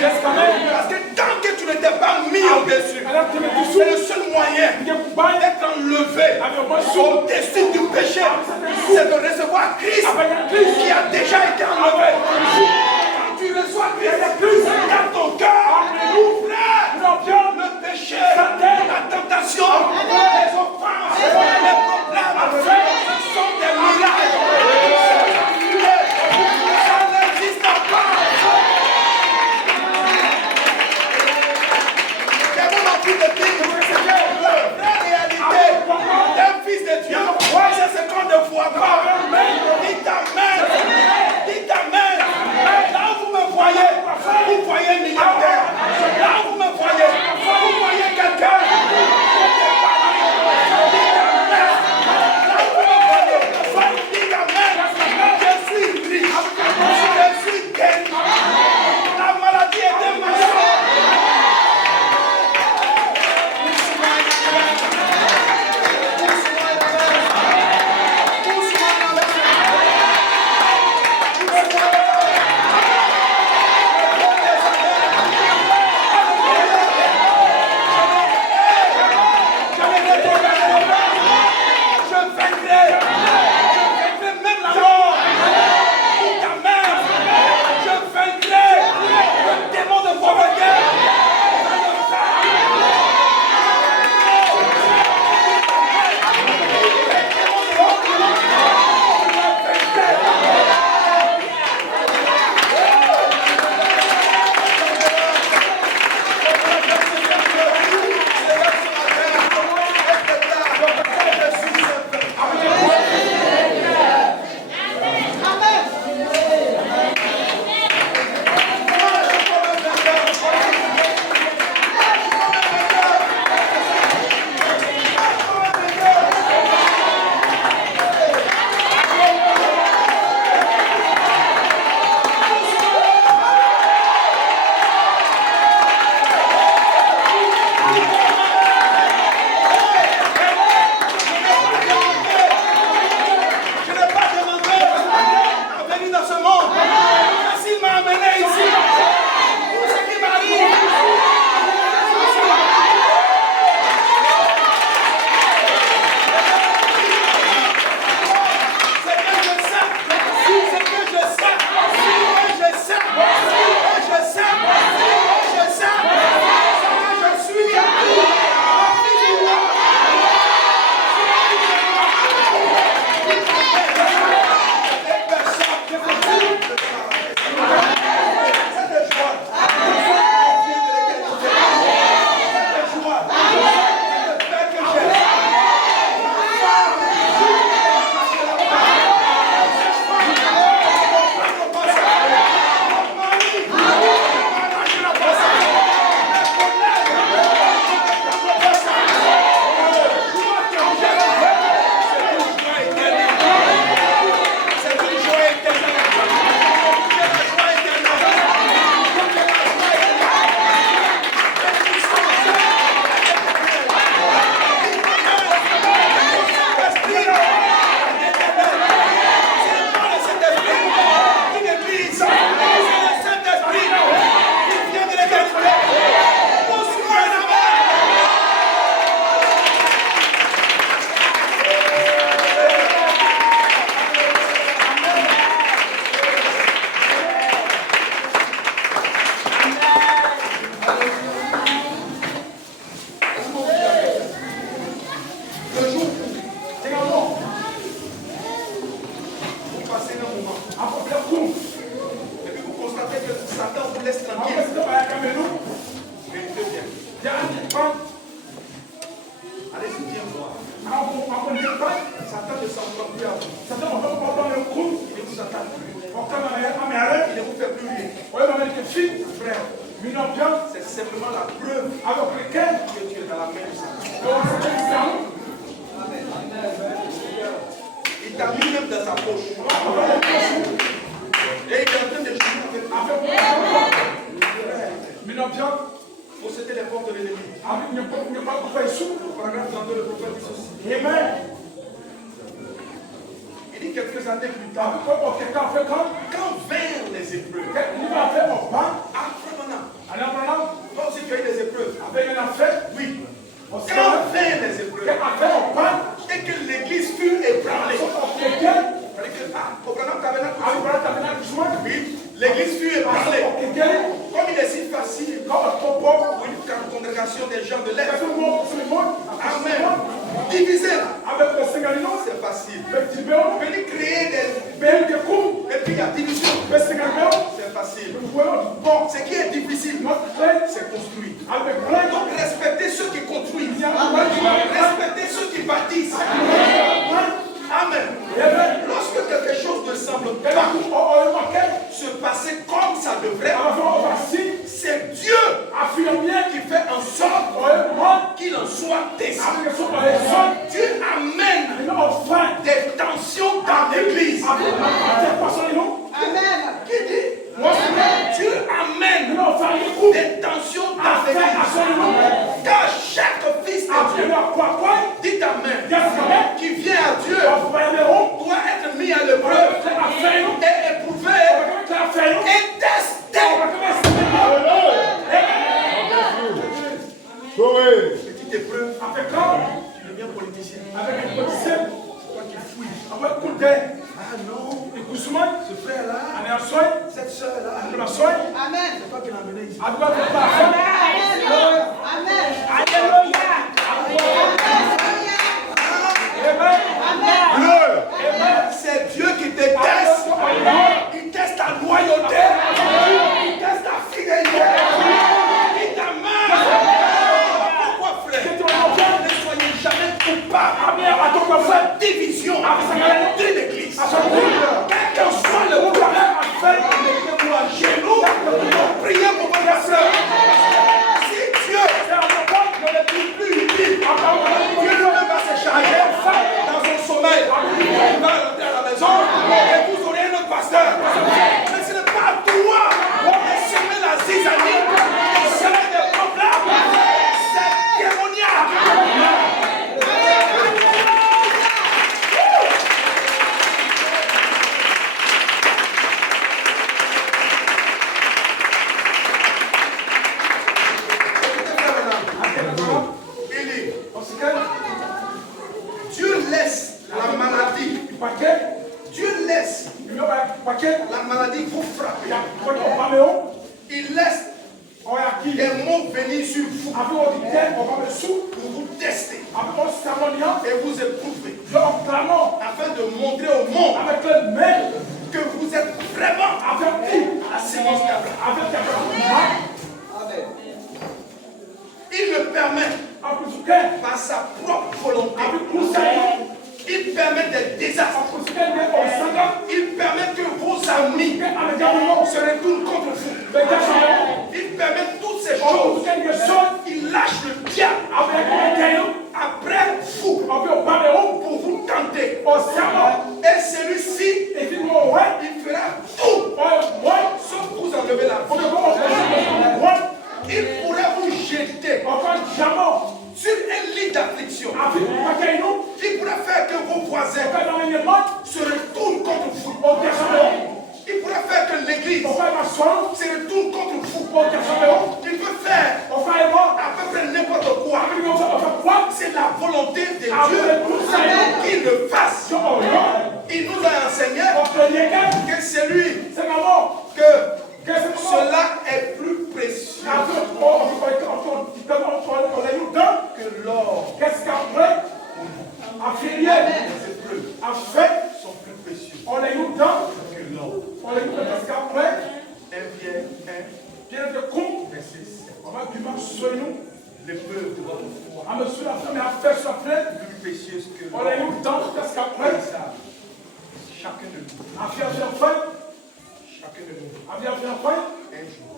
Parce que tant que tu n'étais pas mis au-dessus, c'est le seul moyen d'être enlevé au-dessus du péché, c'est de recevoir Christ qui a déjà été enlevé. Tu reçois Christ dans ton cœur, frère, le péché, la tentation, les offenses, les problèmes, sont des miracles. Ça n'existe pas. J'ai mon envie de dire, la réalité d'un fils de Dieu, c'est ce qu'on ne voit pas. Dis amen. Dis amen. Satan vous laisse tranquille. Vérité bien. Allez-y, viens voir. Satan ne s'en prend plus à vous. Il ne vous attend plus. Il ne vous fait plus rien. Frère, c'est simplement la preuve que tu es dans la main de Satan. Il t'a mis même dans sa poche. Et il est en train de jouer avec toi. Pour céder les portes de l'ennemi. Le paragraphe 32, le prophète dit ceci. Amen. Il dit quelques années plus tard, quand vinrent les épreuves, toi aussi tu as eu des épreuves. Oui. Quand vinrent les épreuves, et que l'église fut ébranlée, oui, l'église fut ébranlée. Comme il est si facile pour une congrégation des gens de l'Est. Amen. Diviser là. C'est facile. Venir créer des. Et puis il y a division. C'est facile. Bon, ce qui est difficile, c'est construire. Donc respectez ceux qui construisent. Respectez ceux qui bâtissent. Amen. Lorsque quelque chose ne semble pas se passer comme ça devrait, c'est Dieu qui fait en sorte qu'il en soit ainsi. Dieu amène des tensions dans l'église. Amen. Qui dit? Dieu amène des tensions dans l'église. Car chaque fils de Dieu, dit amen, qui vient à Dieu, doit être mis à l'épreuve et éprouvé et testé. Petite épreuve, tu deviens politicien. C'est toi qui fouilles. Ah non, ce frère-là, cette soeur-là, c'est toi qui l'as amené ici. C'est Dieu qui te teste. Il teste ta loyauté. Il teste ta fidélité. Il t'amène. Pourquoi, frère? Ne soyez jamais coupable de division de l'église. Quel que soit le problème, mettez-vous à genoux pour prier pour votre frère. Si Dieu ne l'est plus utile, Dieu lui-même va se charger dans son sommeil. Il va rentrer à la maison et vous aurez un autre pasteur. Mais ce n'est pas à toi de semer la zizanie, de semer des problèmes. C'est démoniaque. Dieu laisse la maladie. Dieu laisse la maladie vous frapper. Il laisse des mots venir sur vous pour vous tester et vous éprouver afin de montrer au monde que vous êtes vraiment la sémence d'Abraham. Il le permet par sa propre volonté. Il permet des désastres. Il permet que vos amis se retournent contre vous. Il permet toutes ces choses. Il lâche le diable après vous pour vous tenter. Et celui-ci, il fera tout sauf vous enlever la vie. Il pourrait vous jeter sur un lit d'affliction. Il pourrait faire que vos voisins se retournent contre vous. Il pourrait faire que l'église se retourne contre vous. Il peut faire à peu près n'importe quoi. C'est la volonté de Dieu qu'il le fasse. Il nous a enseigné que c'est lui que cela est plus précieux que l'or. Qu'est-ce qu'après les épreuves sont plus précieux que l'or. 1 Pierre 1, l'épreuve de votre foi. Plus précieuse que chacun de nous. Chacun de nous. Un jour.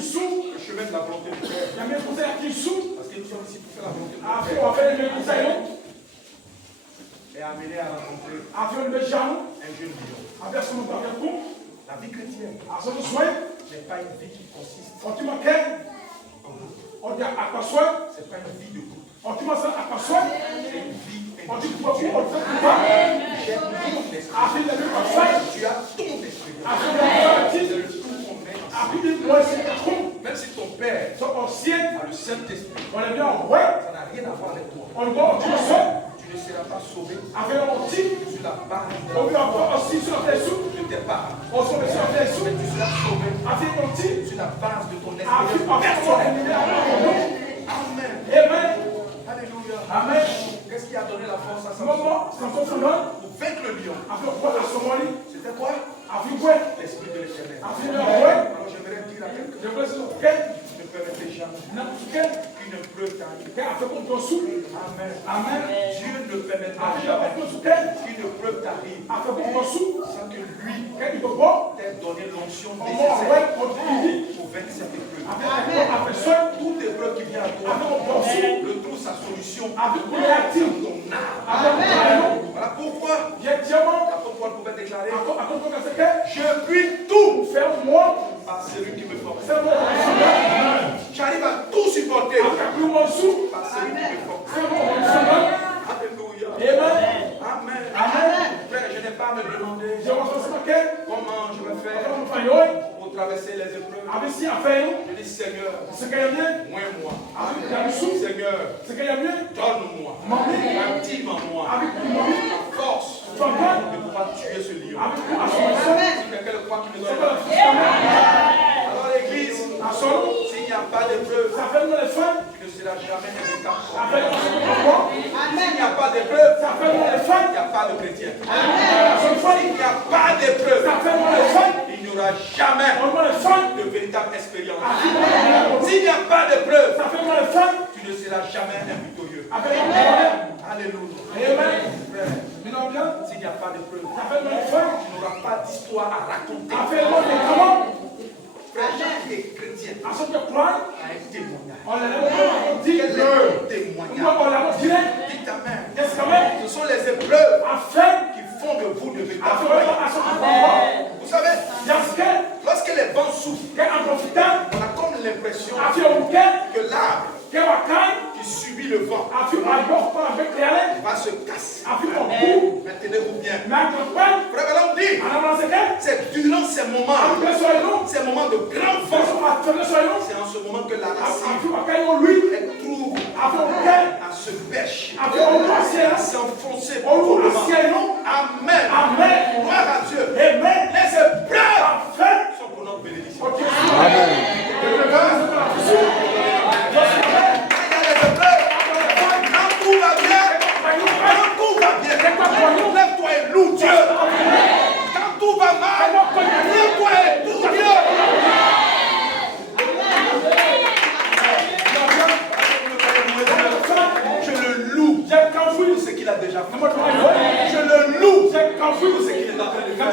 Sur le chemin de la volonté de Dieu. Parce que nous sommes ici pour faire la volonté de Dieu. Et amener à rencontrer un jeune lion. La vie chrétienne n'est pas une vie qui consiste en groupe. C'est pas une vie de groupe. C'est une vie individuelle. J'ai mon esprit. Tu as ton esprit. Même si ton père a le Saint-Esprit, ça n'a rien à voir avec toi. Tu ne seras pas sauvé sur la base de tes parents. Mais tu seras sauvé sur la base de ton esprit personnel. Amen. Alléluia. Amen. Qu'est-ce qui a donné la force à Samson pour vaincre le lion? C'était quoi? L'esprit de l'Éternel. Alors j'aimerais dire à quelqu'un, ne permettez jamais qu'une preuve t'arrive. Amen. Dieu ne permettra jamais qu'une preuve t'arrive sans que lui t'ait donné l'onction nécessaire pour vaincre cette épreuve. Toute épreuve qui vient à toi retrouve sa solution dans ton âme. Voilà pourquoi l'apôtre Paul pouvait déclarer: je puis tout faire moi par celui qui me force. J'arrive à tout supporter par celui qui me force. Alléluia. Amen. Frère, je n'ai pas à me demander comment je vais faire pour traverser les épreuves. Je dis: Seigneur, moins-moi. Seigneur, donne-moi. Active en moi force de pouvoir tuer ce lion. Si quelqu'un le croit qu'il me donne. Alors l'église, s'il n'y a pas d'épreuve, tu ne seras jamais un état fort. S'il n'y a pas d'épreuve, il n'y a pas de chrétien. S'il n'y a pas d'épreuve, il n'y aura jamais de véritable expérience. S'il n'y a pas d'épreuve, tu ne seras jamais un victorieux. Alléluia. S'il n'y a pas d'épreuve, tu n'auras pas d'histoire à raconter. Frère, Jacques est chrétien. A un témoignage. Quel est le témoignage? Dites Amen. Ce sont les épreuves qui font de vous de véritables croyants. Vous savez, lorsque les vents soufflent, on a comme l'impression que l'arbre qui subit le vent va se casser. Maintenez-vous bien. Frère Balaam dit, c'est durant ces moments de grand vent, c'est en ce moment que la racine trouve à se pêcher, à s'enfoncer profondément. Amen. Gloire à Dieu. Les épreuves sont pour notre bénédiction. Amen. Quand tout va bien, lève-toi et loue Dieu. Quand tout va mal, lève-toi et loue Dieu. Je le loue pour ce qu'il a déjà fait. Je le loue pour ce qu'il est en train de faire.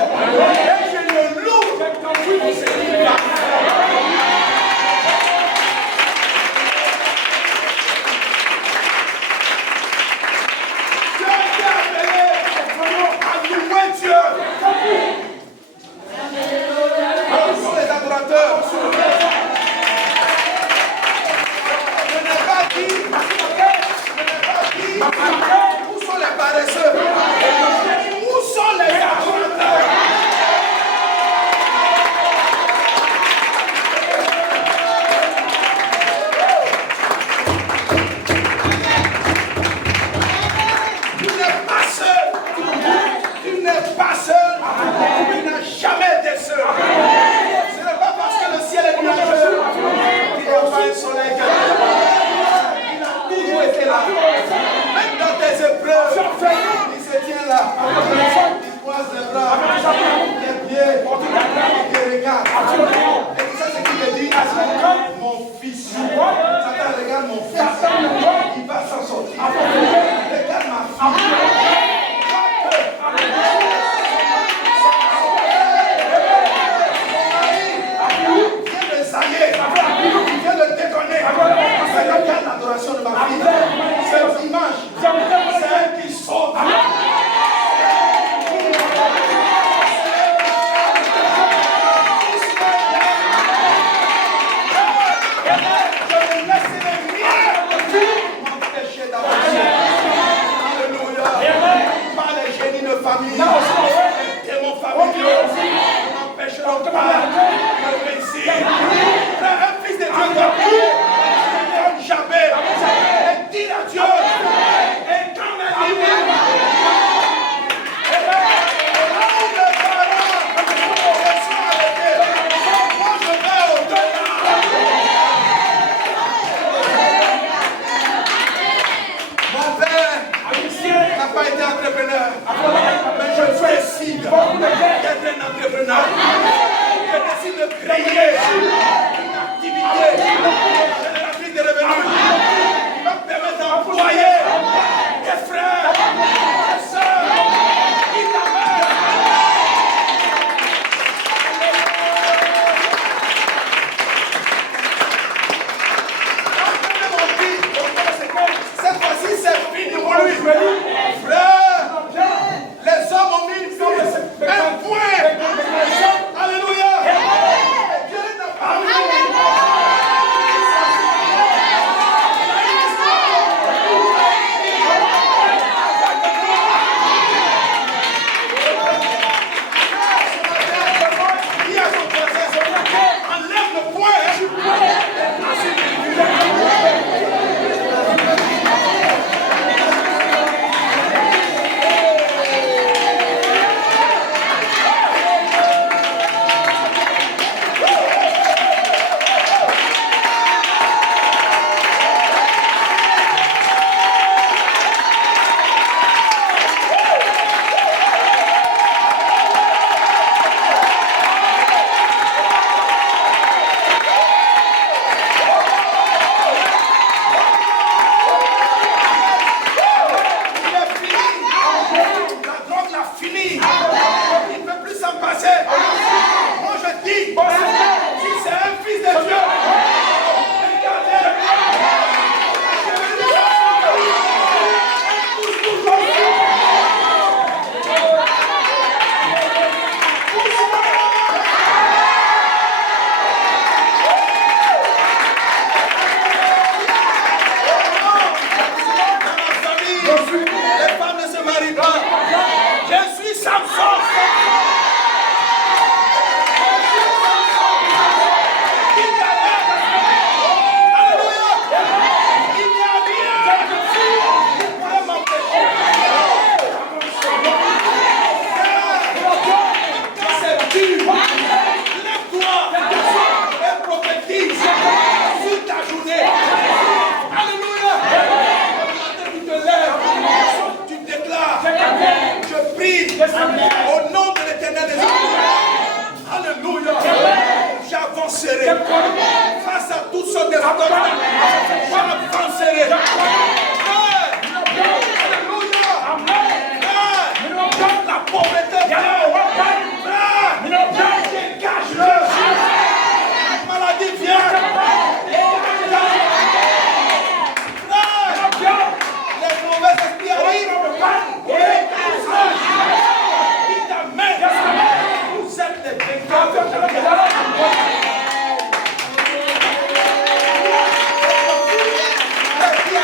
un entrepreneur. Je décide de créer une activité génératrice de revenus qui va permettre d'employer des frères, des sœurs, qui t'amènent. Cette fois-ci, c'est fini pour lui. Frère, les hommes ont mis un point. Alléluia. Dieu n'a pas mis. Qui a son procès? Enlève le point. Face à toutes sortes de j'avancerai. La pauvreté, dégage-le. La maladie vient. Les mauvais esprits arrivent. Qui t'amènent. Vous êtes les vainqueurs. Qui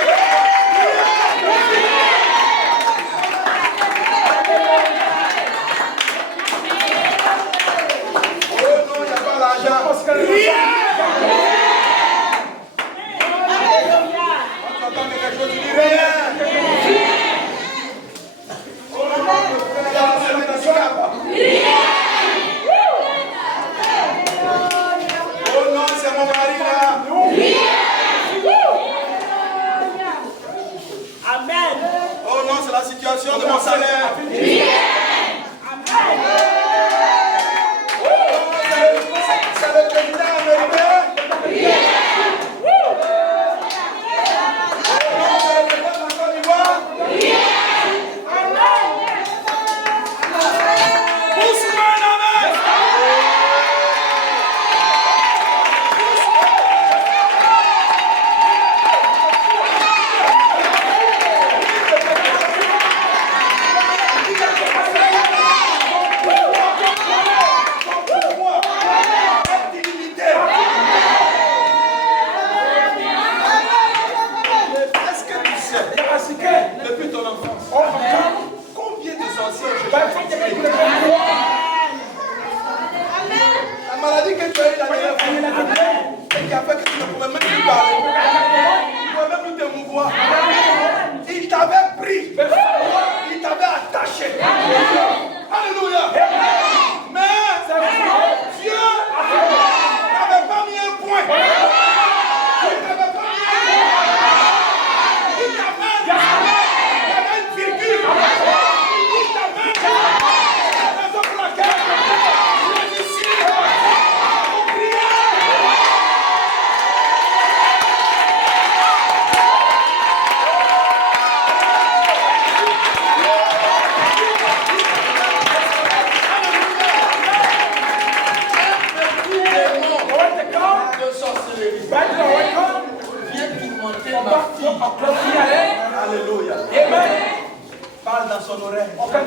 son oreille. On va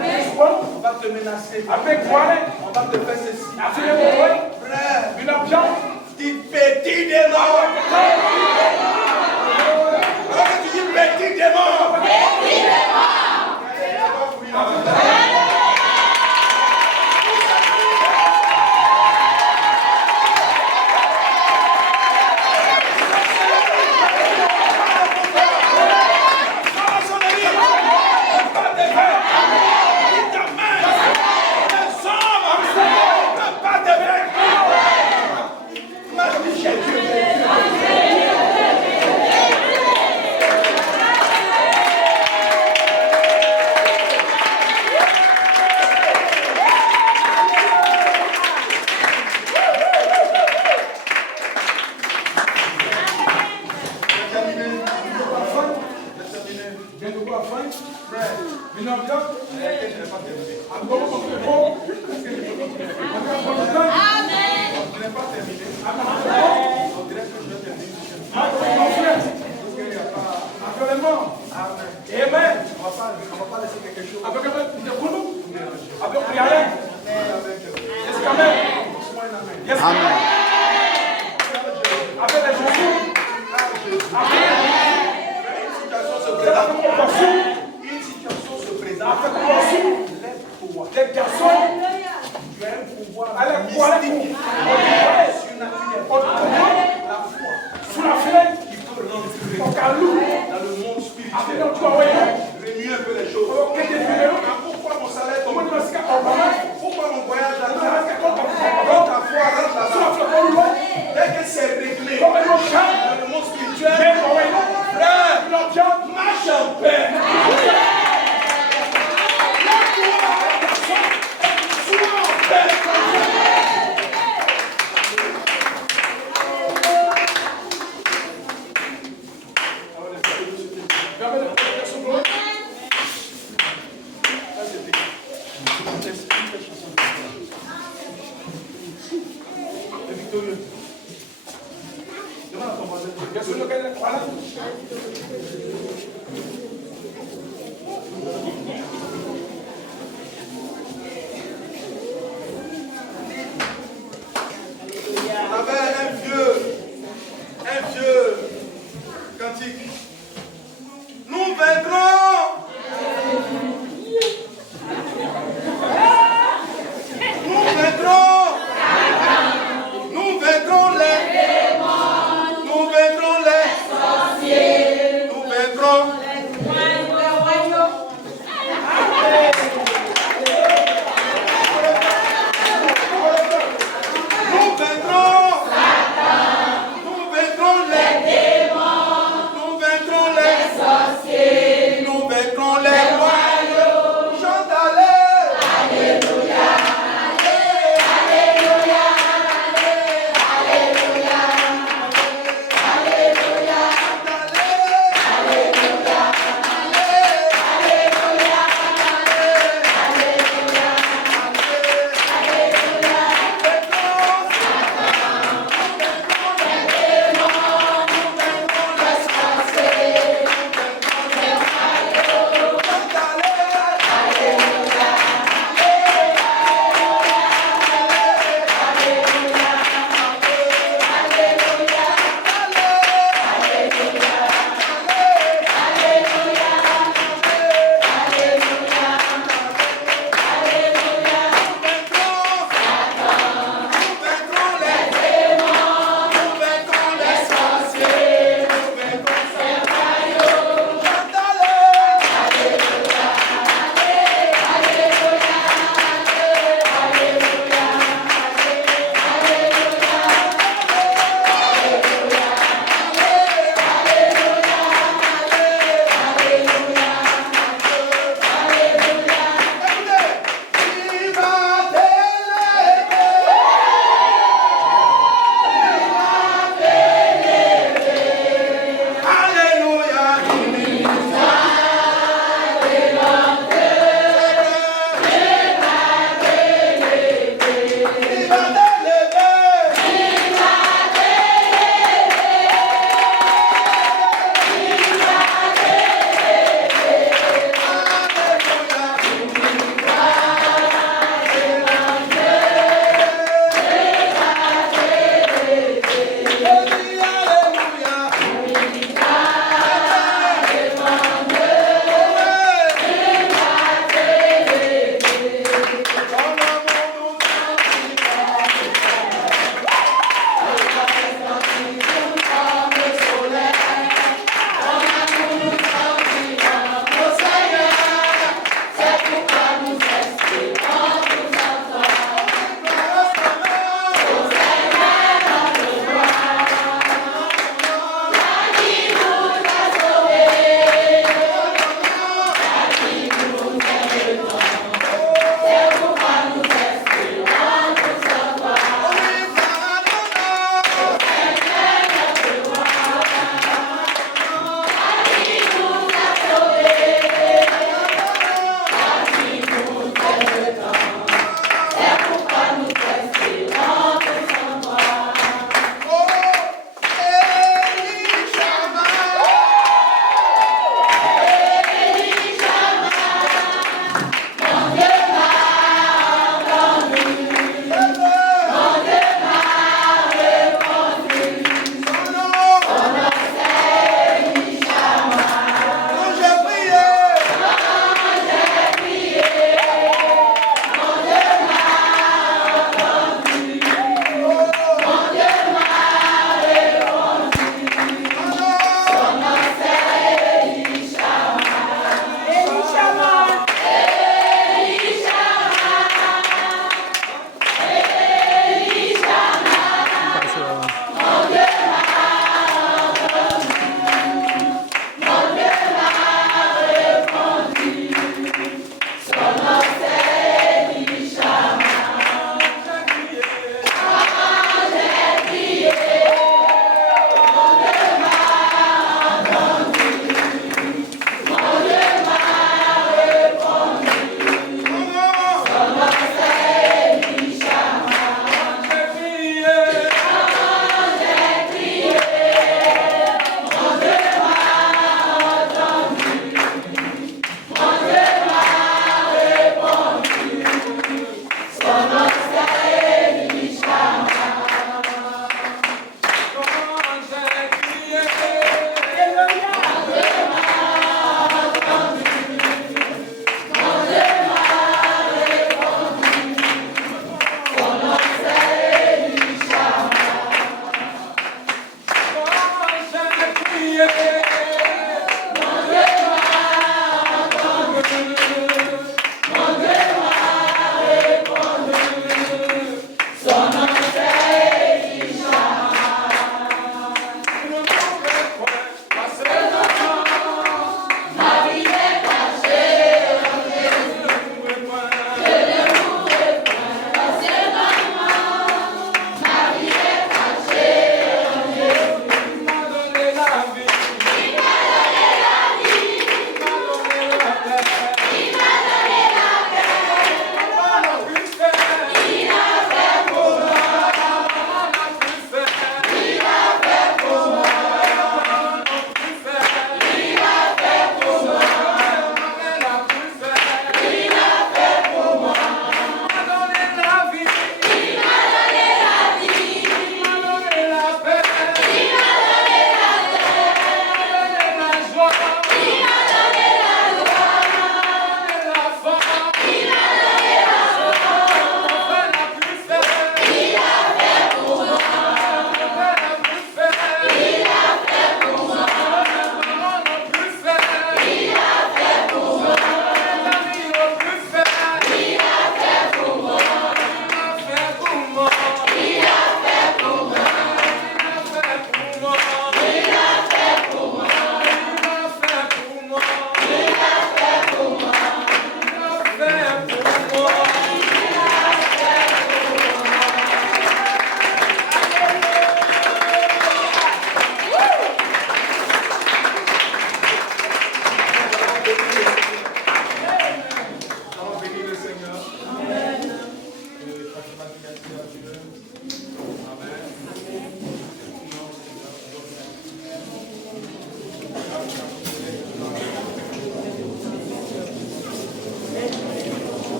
te menacer. On va te faire ceci. Frère, tu petit démon. Tu dis petit démon. Petit démon. Demande à ton voisin.